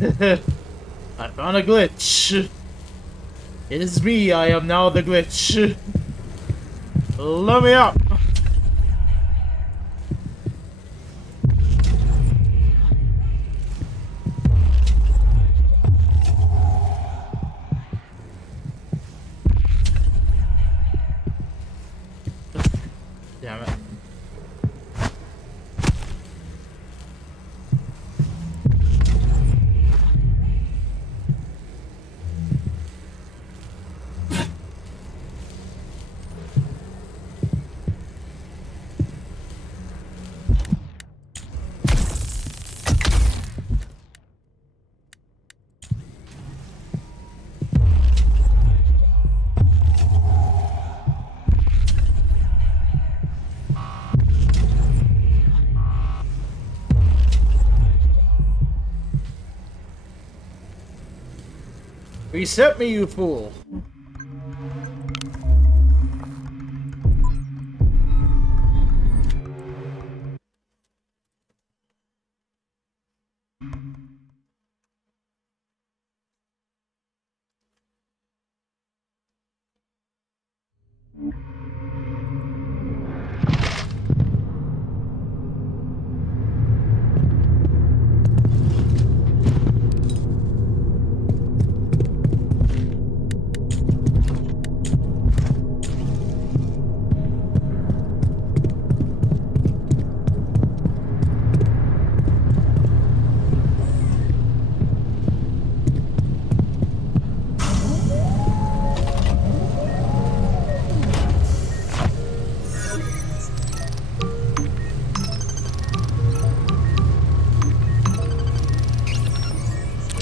I found a glitch. It is me, I am now the glitch. Let me up. Damn it. Reset me, you fool!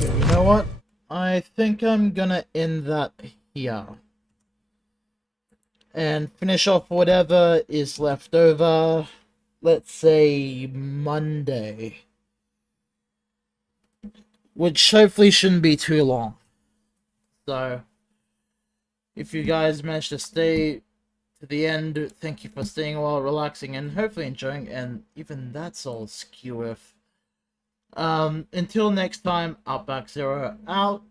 You know what? I think I'm gonna end that here. And finish off whatever is left over, let's say Monday. Which hopefully shouldn't be too long. So, if you guys managed to stay to the end, thank you for staying while relaxing and hopefully enjoying, and even that's all skew with. Until next time, Outback-Zero out.